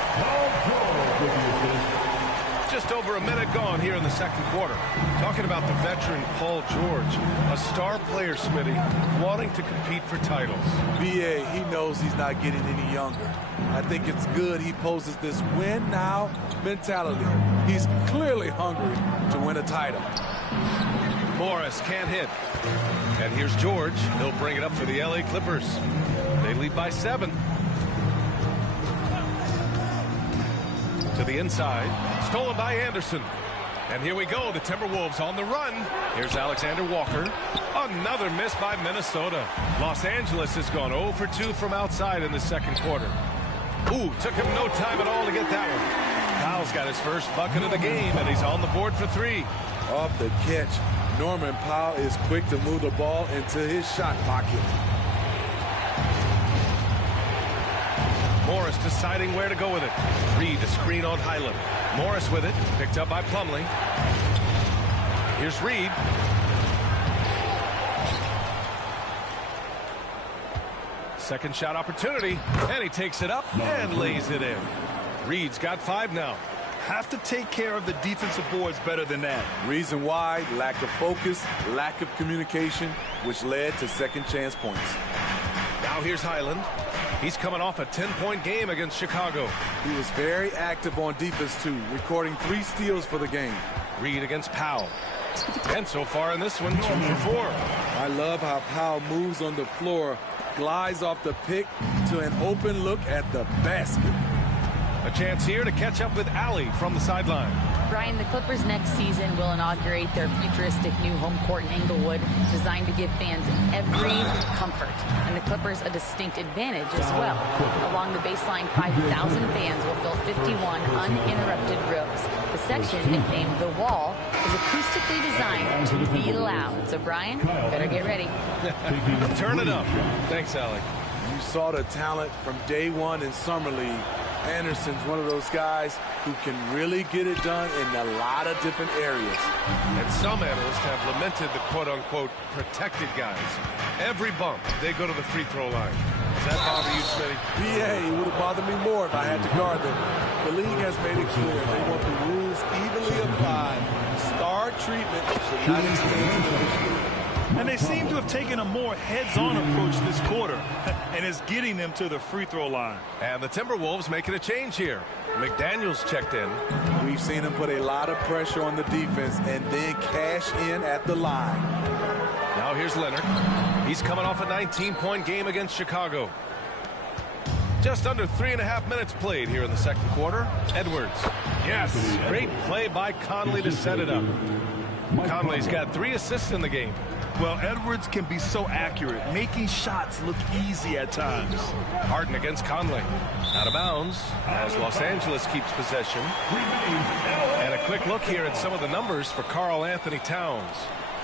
Just over a minute gone here in the second quarter. Talking about the veteran Paul George, a star player, Smitty, wanting to compete for titles. B.A., he knows he's not getting any younger. I think it's good he poses this win now mentality. He's clearly hungry to win a title. Morris can't hit. And here's George. He'll bring it up for the LA Clippers. They lead by 7. To the inside. Stolen by Anderson. And here we go. The Timberwolves on the run. Here's Alexander Walker. Another miss by Minnesota. Los Angeles has gone 0 for 2 from outside in the second quarter. Ooh, took him no time at all to get that one. Powell's got his first bucket of the game, and he's on the board for 3. Off the catch, Norman Powell is quick to move the ball into his shot pocket. Morris deciding where to go with it. Reed, a screen on Highland. Morris with it, picked up by Plumlee. Here's Reed. Second shot opportunity, and he takes it up and lays it in. Reed's got 5 now. Have to take care of the defensive boards better than that. Reason why, lack of focus, lack of communication, which led to second chance points. Now here's Highland. He's coming off a 10-point game against Chicago. He was very active on defense, too, recording 3 steals for the game. Reed against Powell. And so far in this one, 2 for 4. I love how Powell moves on the floor, glides off the pick to an open look at the basket. A chance here to catch up with Allie from the sideline. Brian, the Clippers next season will inaugurate their futuristic new home court in Inglewood, designed to give fans every comfort, and the Clippers a distinct advantage as well. Along the baseline, 5,000 fans will fill 51 uninterrupted rows. The section, nicknamed The Wall, is acoustically designed to be loud. So, Brian, better get ready. Turn it up. Thanks, Allie. You saw the talent from day one in Summer League. Anderson's one of those guys who can really get it done in a lot of different areas. And some analysts have lamented the quote-unquote protected guys. Every bump, they go to the free throw line. Does that bother you, Smitty? Yeah, it would have bothered me more if I had to guard them. The league has made it clear they want the rules evenly applied. Star treatment should not extend to the. And they seem to have taken a more heads-on approach this quarter, and is getting them to the free throw line. And the Timberwolves making a change here. McDaniels checked in. We've seen him put a lot of pressure on the defense and then cash in at the line. Now here's Leonard. He's coming off a 19-point game against Chicago. Just under 3.5 minutes played here in the second quarter. Edwards. Yes, great play by Conley to set it up. Conley's got 3 assists in the game. Well, Edwards can be so accurate, making shots look easy at times. Harden against Conley. Out of bounds as Los Angeles keeps possession. And a quick look here at some of the numbers for Karl Anthony Towns.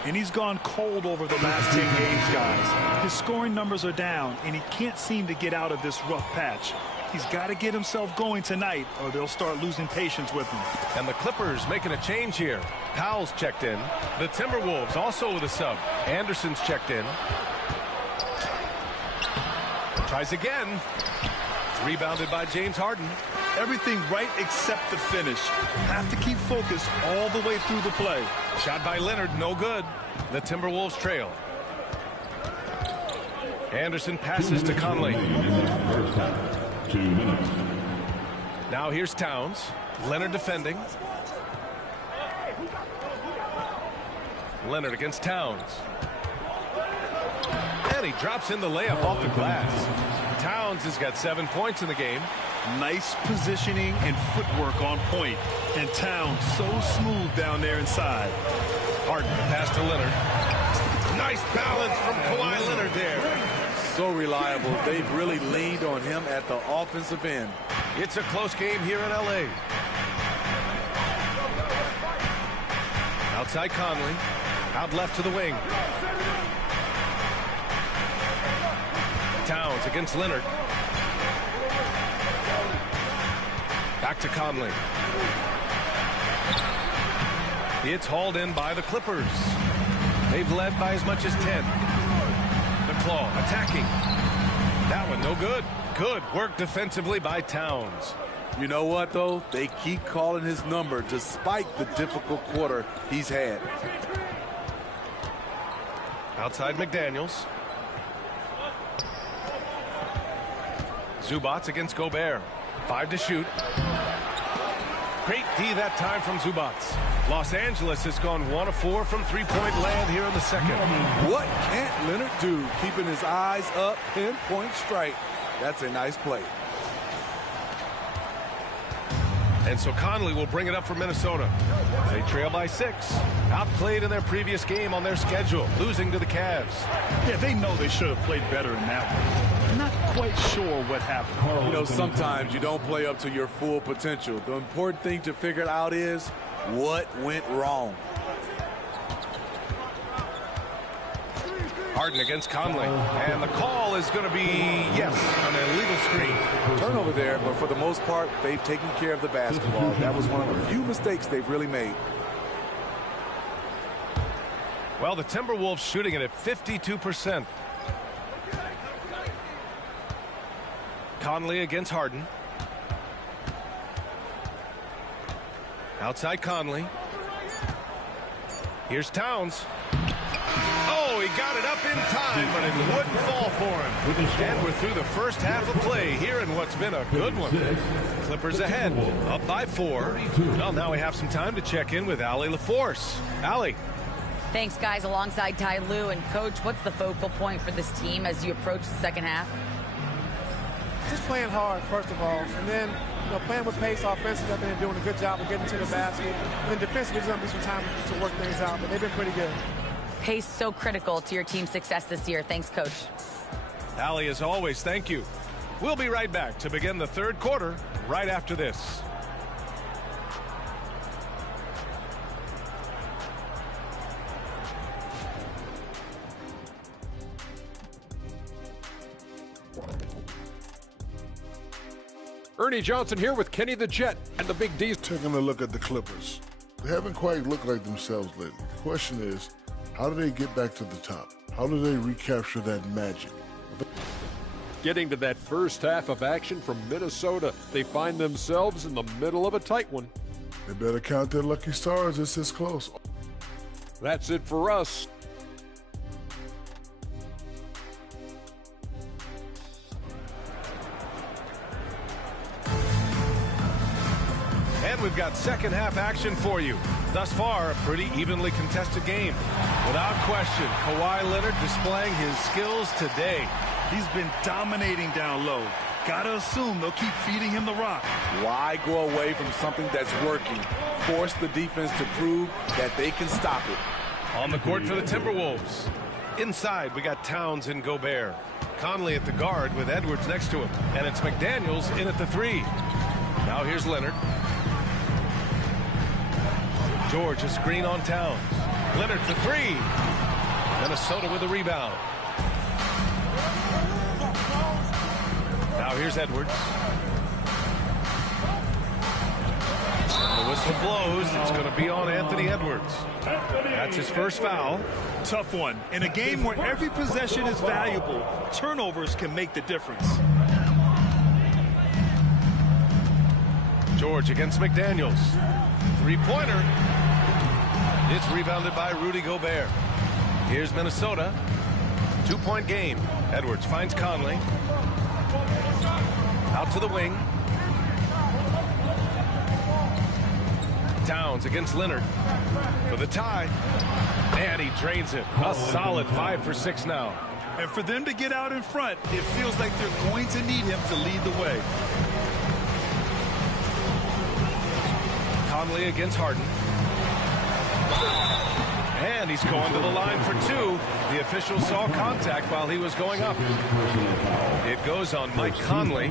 And he's gone cold over the last 10 games, guys. His scoring numbers are down, and he can't seem to get out of this rough patch. He's got to get himself going tonight, or they'll start losing patience with him. And the Clippers making a change here. Powell's checked in. The Timberwolves also with a sub. Anderson's checked in. Tries again. Rebounded by James Harden. Everything right except the finish. Have to keep focused all the way through the play. Shot by Leonard, no good. The Timberwolves trail. Anderson passes to Conley. 2 minutes. Now here's Towns. Leonard defending. Leonard against Towns. And he drops in the layup off the glass. Towns has got 7 points in the game. Nice positioning and footwork on point. And Towns so smooth down there inside. Harden pass to Leonard. Nice balance from Kawhi Leonard there. So reliable. They've really leaned on him at the offensive end. It's a close game here in L.A. Outside Conley. Out left to the wing. Towns against Leonard. Back to Conley. It's hauled in by the Clippers. They've led by as much as 10. The Claw attacking. That one no good. Good work defensively by Towns. You know what, though? They keep calling his number despite the difficult quarter he's had. Outside McDaniels. Zubac against Gobert. 5 to shoot. Great D that time from Zubac. Los Angeles has gone 1 of 4 from three-point land here in the second. What can't Leonard do? Keeping his eyes up, pinpoint strike. That's a nice play. And so Conley will bring it up for Minnesota. They trail by 6. Outplayed in their previous game on their schedule, losing to the Cavs. Yeah, they know they should have played better in that one. Not quite sure what happened. You know, sometimes you don't play up to your full potential. The important thing to figure out is what went wrong. Harden against Conley. And the call is going to be, yes, an illegal screen. Turnover there, but for the most part, they've taken care of the basketball. That was one of the few mistakes they've really made. Well, the Timberwolves shooting it at 52%. Conley against Harden. Outside Conley. Here's Towns. Oh, he got it up in time, but it wouldn't fall for him. And we're through the first half of play here in what's been a good one. Clippers ahead, up by 4. Well, now we have some time to check in with Allie LaForce. Allie. Thanks, guys. Alongside Ty Lue. And, Coach, what's the focal point for this team as you approach the second half? Just playing hard, first of all, and then playing with pace offensively. I think they're doing a good job of getting to the basket. And then defensively, there's going to be some time to work things out, but they've been pretty good. Pace so critical to your team's success this year. Thanks, Coach. Allie, as always, thank you. We'll be right back to begin the third quarter right after this. Ernie Johnson here with Kenny the Jet and the Big D's. Taking a look at the Clippers. They haven't quite looked like themselves lately. The question is, how do they get back to the top? How do they recapture that magic? Getting to that first half of action from Minnesota, they find themselves in the middle of a tight one. They better count their lucky stars. It's this close. That's it for us. And we've got second half action for you. Thus far, a pretty evenly contested game. Without question, Kawhi Leonard displaying his skills today. He's been dominating down low. Gotta assume they'll keep feeding him the rock. Why go away from something that's working? Force the defense to prove that they can stop it. On the court for the Timberwolves. Inside, we got Towns and Gobert. Conley at the guard with Edwards next to him. And it's McDaniels in at the 3. Now here's Leonard. George, a screen on Towns. Leonard for 3. Minnesota with a rebound. Now here's Edwards. The whistle blows. It's going to be on Anthony Edwards. That's his first foul. Tough one. In a game where every possession is valuable, turnovers can make the difference. George against McDaniels. Three-pointer. It's rebounded by Rudy Gobert. Here's Minnesota. 2-point game. Edwards finds Conley. Out to the wing. Towns against Leonard for the tie. And he drains it. A solid 5 for 6 now. And for them to get out in front, it feels like they're going to need him to lead the way. Conley against Harden. And he's going to the line for 2. The official saw contact while he was going up. It goes on Mike Conley.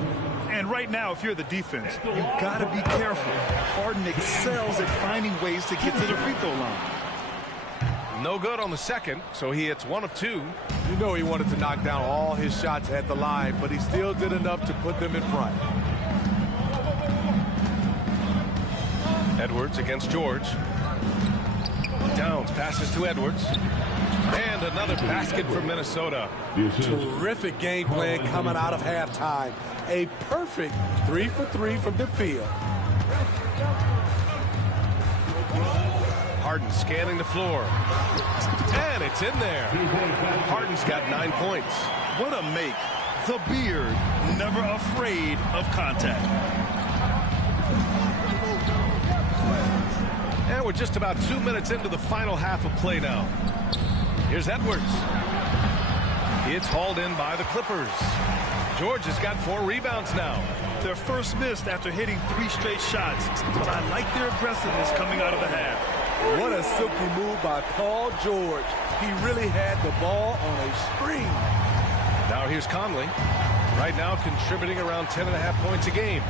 And right now, if you're the defense, you've got to be careful. Harden excels at finding ways to get to the free throw line. No good on the second, so he hits 1 of 2. You know he wanted to knock down all his shots at the line, but he still did enough to put them in front. Edwards against George. Towns passes to Edwards. And another basket for Minnesota. Terrific game plan coming out of halftime. A perfect 3 for 3 from the field. Harden scanning the floor. And it's in there. Harden's got 9 points. What a make. The beard, never afraid of contact. And we're just about 2 minutes into the final half of play now. Here's Edwards. It's hauled in by the Clippers. George has got 4 rebounds now. Their first missed after hitting 3 straight shots, but I like their aggressiveness coming out of the half. What a silky move by Paul George. He really had the ball on a string. Now here's Conley. Right now contributing around 10.5 points a game.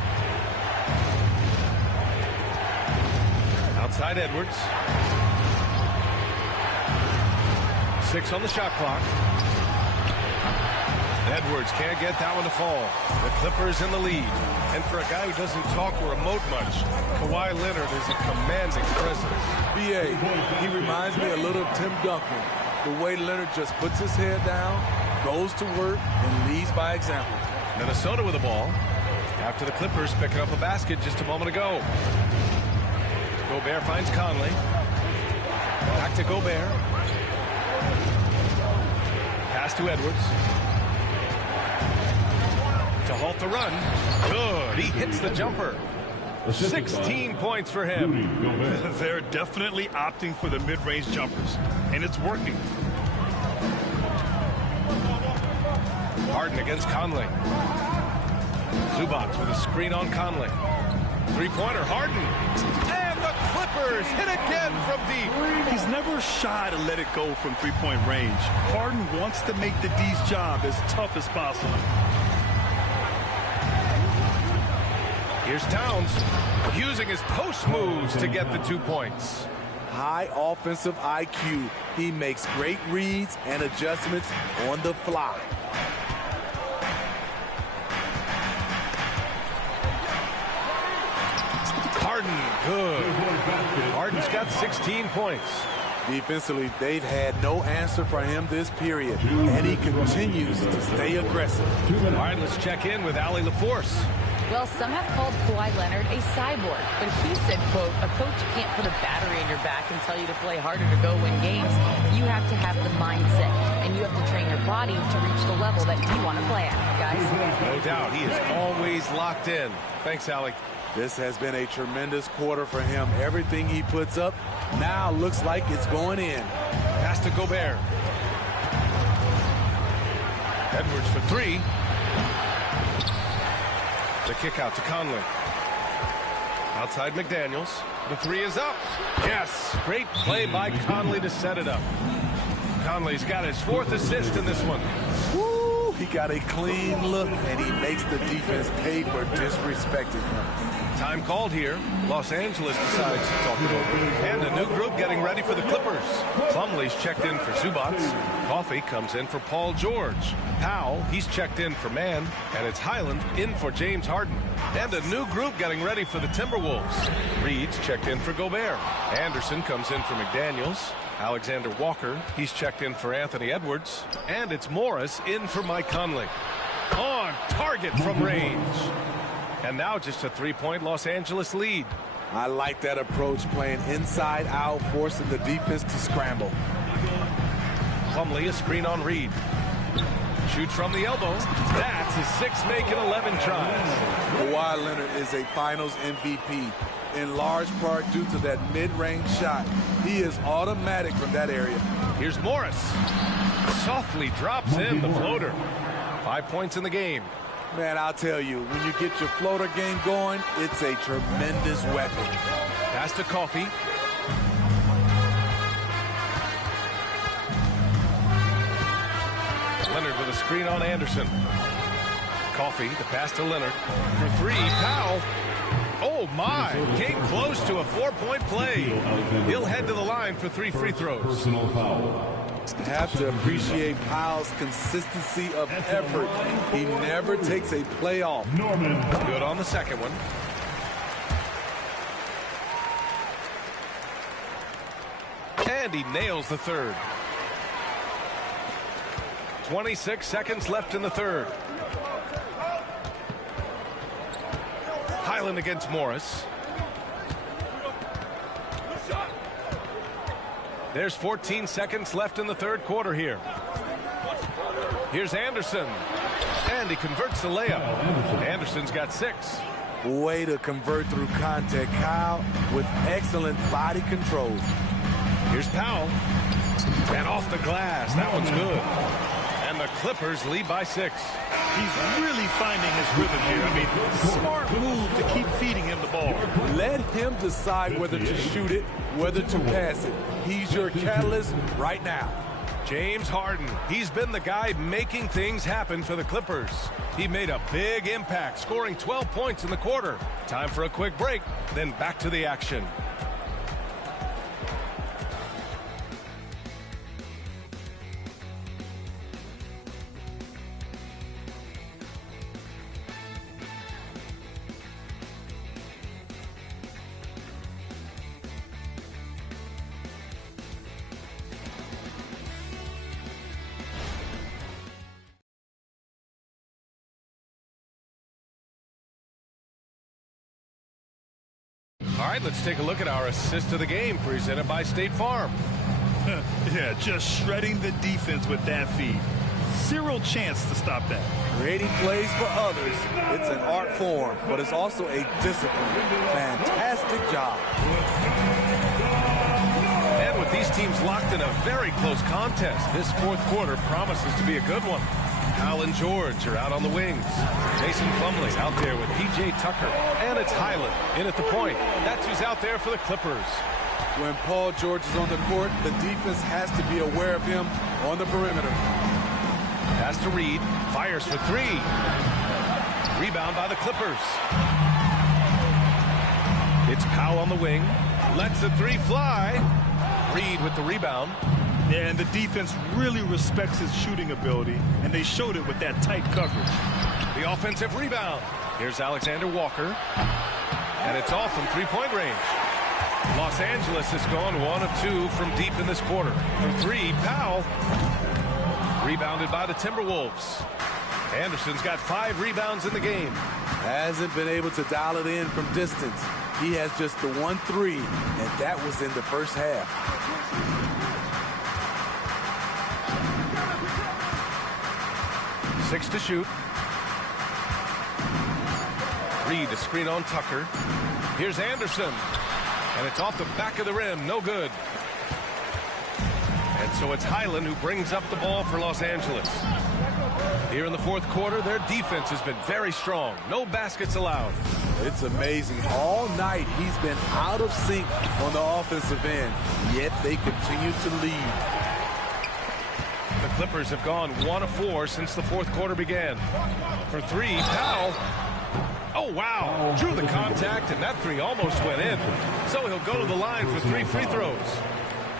Outside Edwards. 6 on the shot clock. Edwards can't get that one to fall. The Clippers in the lead. And for a guy who doesn't talk or emote much, Kawhi Leonard is a commanding presence. B.A., he reminds me a little of Tim Duncan. The way Leonard just puts his head down, goes to work, and leads by example. Minnesota with the ball. After the Clippers picking up a basket just a moment ago. Gobert finds Conley. Back to Gobert. Pass to Edwards. To halt the run. Good. He hits the jumper. 16 points for him. They're definitely opting for the mid-range jumpers, and it's working. Harden against Conley. Zubac with a screen on Conley. Three-pointer, Harden. And the Clippers hit again from deep. He's never shy to let it go from three-point range. Harden wants to make the D's job as tough as possible. Here's Towns using his post moves to get the 2 points. High offensive IQ. He makes great reads and adjustments on the fly. Harden, good. Harden's got 16 points. Defensively, they've had no answer for him this period, and he continues to stay aggressive. All right, let's check in with Allie LaForce. Well, some have called Kawhi Leonard a cyborg, but he said, quote, a coach can't put a battery in your back and tell you to play harder to go win games. You have to have the mindset, and you have to train your body to reach the level that you want to play at, guys. No doubt. He is always locked in. Thanks, Allie. This has been a tremendous quarter for him. Everything he puts up now looks like it's going in. Pass to Gobert. Edwards for three. The kick out to Conley. Outside McDaniels. The three is up. Yes, great play by Conley to set it up. Conley's got his 4th assist in this one. Woo! He got a clean look, and he makes the defense pay for disrespecting him. Time called here. Los Angeles decides to talk it over. And a new group getting ready for the Clippers. Plumlee's checked in for Zubats. Coffey comes in for Paul George. Powell, he's checked in for Mann. And it's Highland in for James Harden. And a new group getting ready for the Timberwolves. Reed's checked in for Gobert. Anderson comes in for McDaniels. Alexander Walker, he's checked in for Anthony Edwards. And it's Morris in for Mike Conley. On target from range. And now just a 3-point Los Angeles lead. I like that approach, playing inside out, forcing the defense to scramble. Plumlee, a screen on Reed. Shoots from the elbow. That's his 6th make in 11 tries. Kawhi Leonard is a Finals MVP, in large part due to that mid-range shot. He is automatic from that area. Here's Morris. Softly drops in the floater. 5 points in the game. Man, I'll tell you, when you get your floater game going, it's a tremendous weapon. Pass to Coffey. Leonard with a screen on Anderson. Coffey, the pass to Leonard. For three, Powell. Oh, my. Came close to a 4-point play. He'll head to the line for 3 free throws. Personal foul. Have to appreciate Powell's consistency of effort. He never takes a play off. Norman. Good on the second one. And he nails the third. 26 seconds left in the third. Highland against Morris. There's 14 seconds left in the third quarter here. Here's Anderson. And he converts the layup. Anderson's got 6. Way to convert through contact, Kyle, with excellent body control. Here's Powell. And off the glass. That one's good. And the Clippers lead by 6. He's really finding his rhythm here. I mean, smart move to keep feeding him the ball. Let him decide whether to shoot it, whether to pass it. He's your catalyst right now. James Harden, he's been the guy making things happen for the Clippers. He made a big impact, scoring 12 points in the quarter. Time for a quick break, then back to the action. All right, let's take a look at our assist of the game presented by State Farm. Yeah, just shredding the defense with that feed. Zero chance to stop that. Creating plays for others, it's an art form, but it's also a discipline. Fantastic job. And with these teams locked in a very close contest, this fourth quarter promises to be a good one. Powell and George are out on the wings. Mason Plumlee out there with P.J. Tucker. And it's Highland in at the point. That's who's out there for the Clippers. When Paul George is on the court, the defense has to be aware of him on the perimeter. Pass to Reed. Fires for 3. Rebound by the Clippers. It's Powell on the wing. Lets the 3 fly. Reed with the rebound. Yeah, and the defense really respects his shooting ability, and they showed it with that tight coverage. The offensive rebound. Here's Alexander Walker. And it's off from 3-point range. Los Angeles has gone 1 of 2 from deep in this quarter. For 3, Powell. Rebounded by the Timberwolves. Anderson's got 5 rebounds in the game. Hasn't been able to dial it in from distance. He has just the 1-3, and that was in the first half. 6 to shoot. Reed to screen on Tucker. Here's Anderson. And it's off the back of the rim. No good. And so it's Highland who brings up the ball for Los Angeles. Here in the fourth quarter, their defense has been very strong. No baskets allowed. It's amazing. All night he's been out of sync on the offensive end, yet they continue to lead. The Clippers have gone 1 of 4 since the fourth quarter began. For 3, Powell. Oh, wow. Drew the contact, and that 3 almost went in. So he'll go to the line for 3 free throws.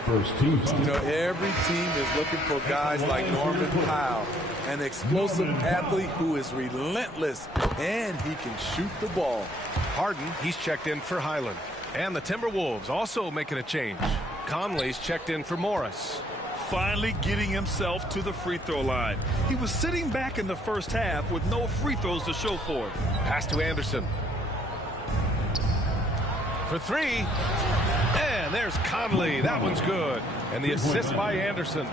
First team. You know, every team is looking for guys like Norman Powell, an explosive athlete who is relentless, and he can shoot the ball. Harden, he's checked in for Highland. And the Timberwolves also making a change. Conley's checked in for Morris. Finally getting himself to the free throw line. He was sitting back in the first half with no free throws to show for it. Pass to Anderson. For 3. And there's Conley. That one's good. And the assist by Anderson.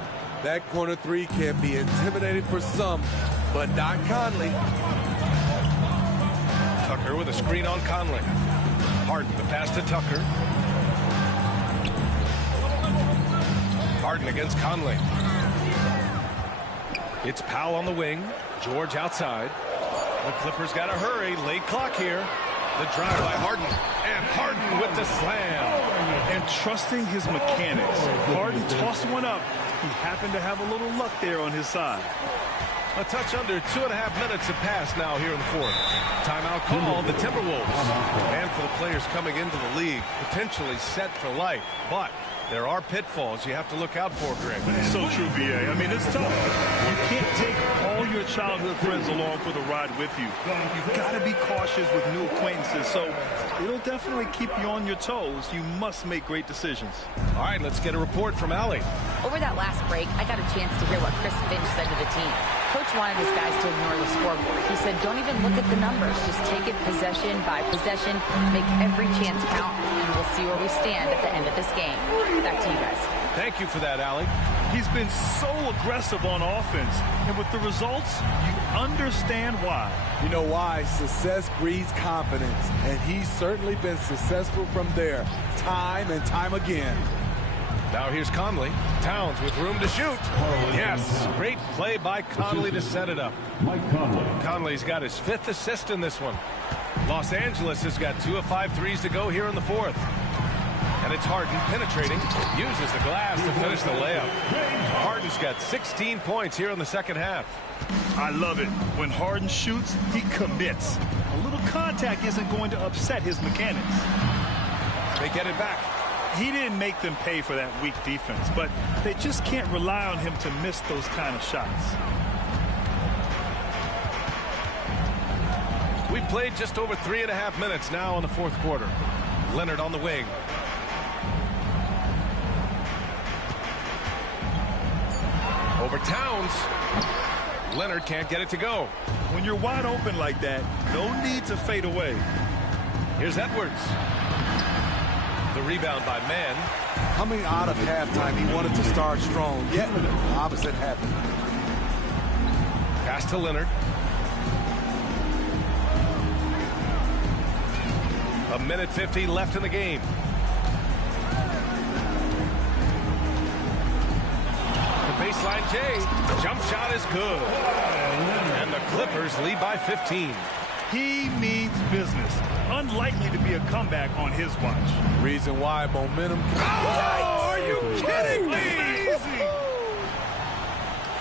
That corner 3 can be intimidating for some, but not Conley. Tucker with a screen on Conley. Harden, the pass to Tucker. Harden against Conley. It's Powell on the wing. George outside. The Clippers got to hurry. Late clock here. The drive by Harden. And Harden with the slam. And trusting his mechanics. Harden tossed one up. He happened to have a little luck there on his side. A touch under 2.5 minutes have passed now here in the fourth. Timeout call, the Timberwolves. And for the players coming into the league, potentially set for life. But there are pitfalls you have to look out for, Greg. So true, B.A. I mean, it's tough. You can't take all your childhood friends along for the ride with you. You've got to be cautious with new acquaintances. So it'll definitely keep you on your toes. You must make great decisions. All right, let's get a report from Allie. Over that last break, I got a chance to hear what Chris Finch said to the team. Coach wanted his guys to ignore the scoreboard. He said, don't even look at the numbers. Just take it possession by possession. Make every chance count, and we'll see where we stand at the end of this game. Back to you guys. Thank you for that, Allie. He's been so aggressive on offense, and with the results, you understand why. You know why? Success breeds confidence, and he's certainly been successful from there, time and time again. Now here's Conley. Towns with room to shoot. Yes, great play by Conley to set it up. Mike Conley. Conley's got his 5th assist in this one. Los Angeles has got 2 of 5 threes to go here in the fourth. And it's Harden penetrating. Uses the glass to finish the layup. Harden's got 16 points here in the second half. I love it. When Harden shoots, he commits. A little contact isn't going to upset his mechanics. They get it back. He didn't make them pay for that weak defense, but they just can't rely on him to miss those kind of shots. We played just over 3.5 minutes now in the fourth quarter. Leonard on the wing. Over Towns. Leonard can't get it to go. When you're wide open like that, no need to fade away. Here's Edwards. The rebound by Mann. Coming out of halftime, he wanted to start strong, yet the opposite happened. Pass to Leonard. A minute 50 left in the game. The baseline J. Jump shot is good. And the Clippers lead by 15. He means business. Unlikely to be a comeback on his watch. Reason why momentum. Oh, are you kidding me? Amazing.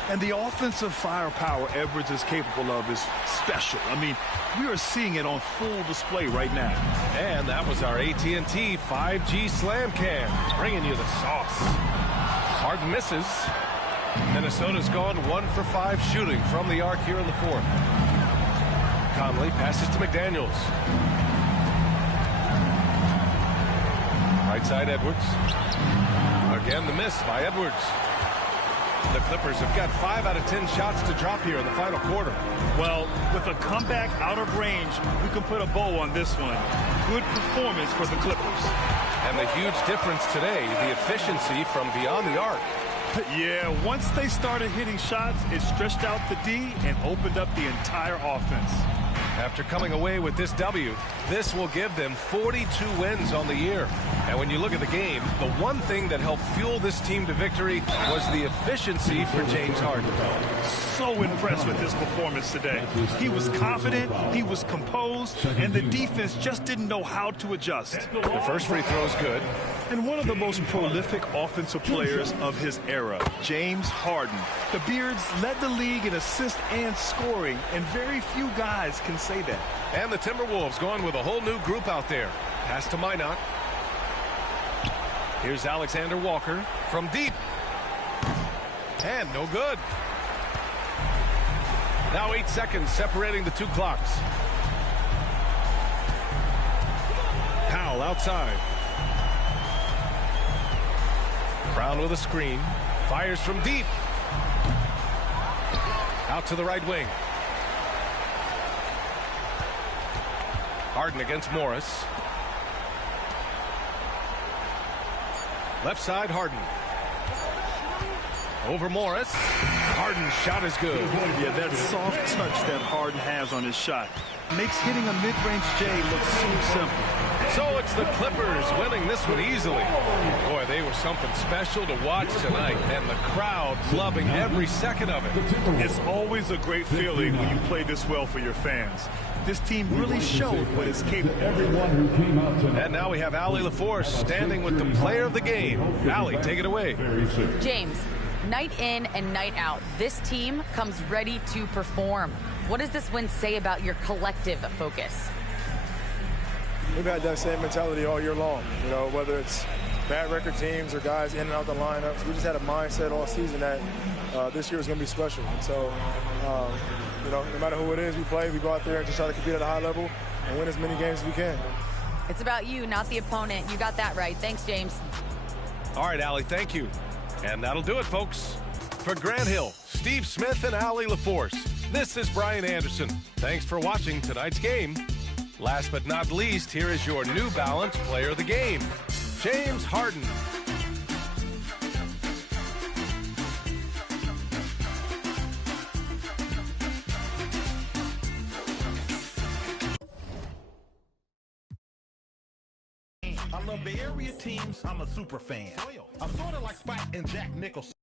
And the offensive firepower Edwards is capable of is special. I mean, we are seeing it on full display right now. And that was our AT&T 5G Slam Cam, bringing you the sauce. Harden misses. Minnesota's gone 1 for 5 shooting from the arc here in the fourth. Conley passes to McDaniels. Right side Edwards. Again the miss by Edwards. The Clippers have got 5 out of 10 shots to drop here in the final quarter. Well, with a comeback out of range, we can put a bow on this one. Good performance for the Clippers. And the huge difference today, the efficiency from beyond the arc. Yeah, once they started hitting shots, it stretched out the D and opened up the entire offense. After coming away with this W, this will give them 42 wins on the year. And when you look at the game, the one thing that helped fuel this team to victory was the efficiency for James Harden. So impressed with his performance today. He was confident, he was composed, and the defense just didn't know how to adjust. The first free throw is good. And one of the most prolific offensive players of his era, James Harden. The Beards led the league in assists and scoring, and very few guys can say that. And the Timberwolves going with a whole new group out there. Pass to Minot. Here's Alexander Walker from deep. And no good. Now 8 seconds separating the two clocks. Powell outside. Brown with a screen. Fires from deep. Out to the right wing. Harden against Morris. Left side, Harden. Over Morris. Harden's shot is good. Yeah, that soft touch that Harden has on his shot makes hitting a mid-range J look so simple. So it's the Clippers winning this one easily. Boy, they were something special to watch tonight, and the crowd loving every second of it. It's always a great feeling when you play this well for your fans. This team really showed what it's capable of. And now we have Allie LaForce standing with the player of the game. Allie, take it away. James, night in and night out, this team comes ready to perform. What does this win say about your collective focus? We've had that same mentality all year long, you know, whether it's bad record teams or guys in and out the lineups. We just had a mindset all season that this year is going to be special. And so, you know, no matter who it is we play, we go out there and just try to compete at a high level and win as many games as we can. It's about you, not the opponent. You got that right. Thanks, James. All right, Allie, thank you. And that'll do it, folks. For Grant Hill, Steve Smith, and Allie LaForce, this is Brian Anderson. Thanks for watching tonight's game. Last but not least, here is your New Balance player of the game, James Harden. I love Bay Area teams. I'm a super fan. I'm sort of like Spike and Jack Nicholson.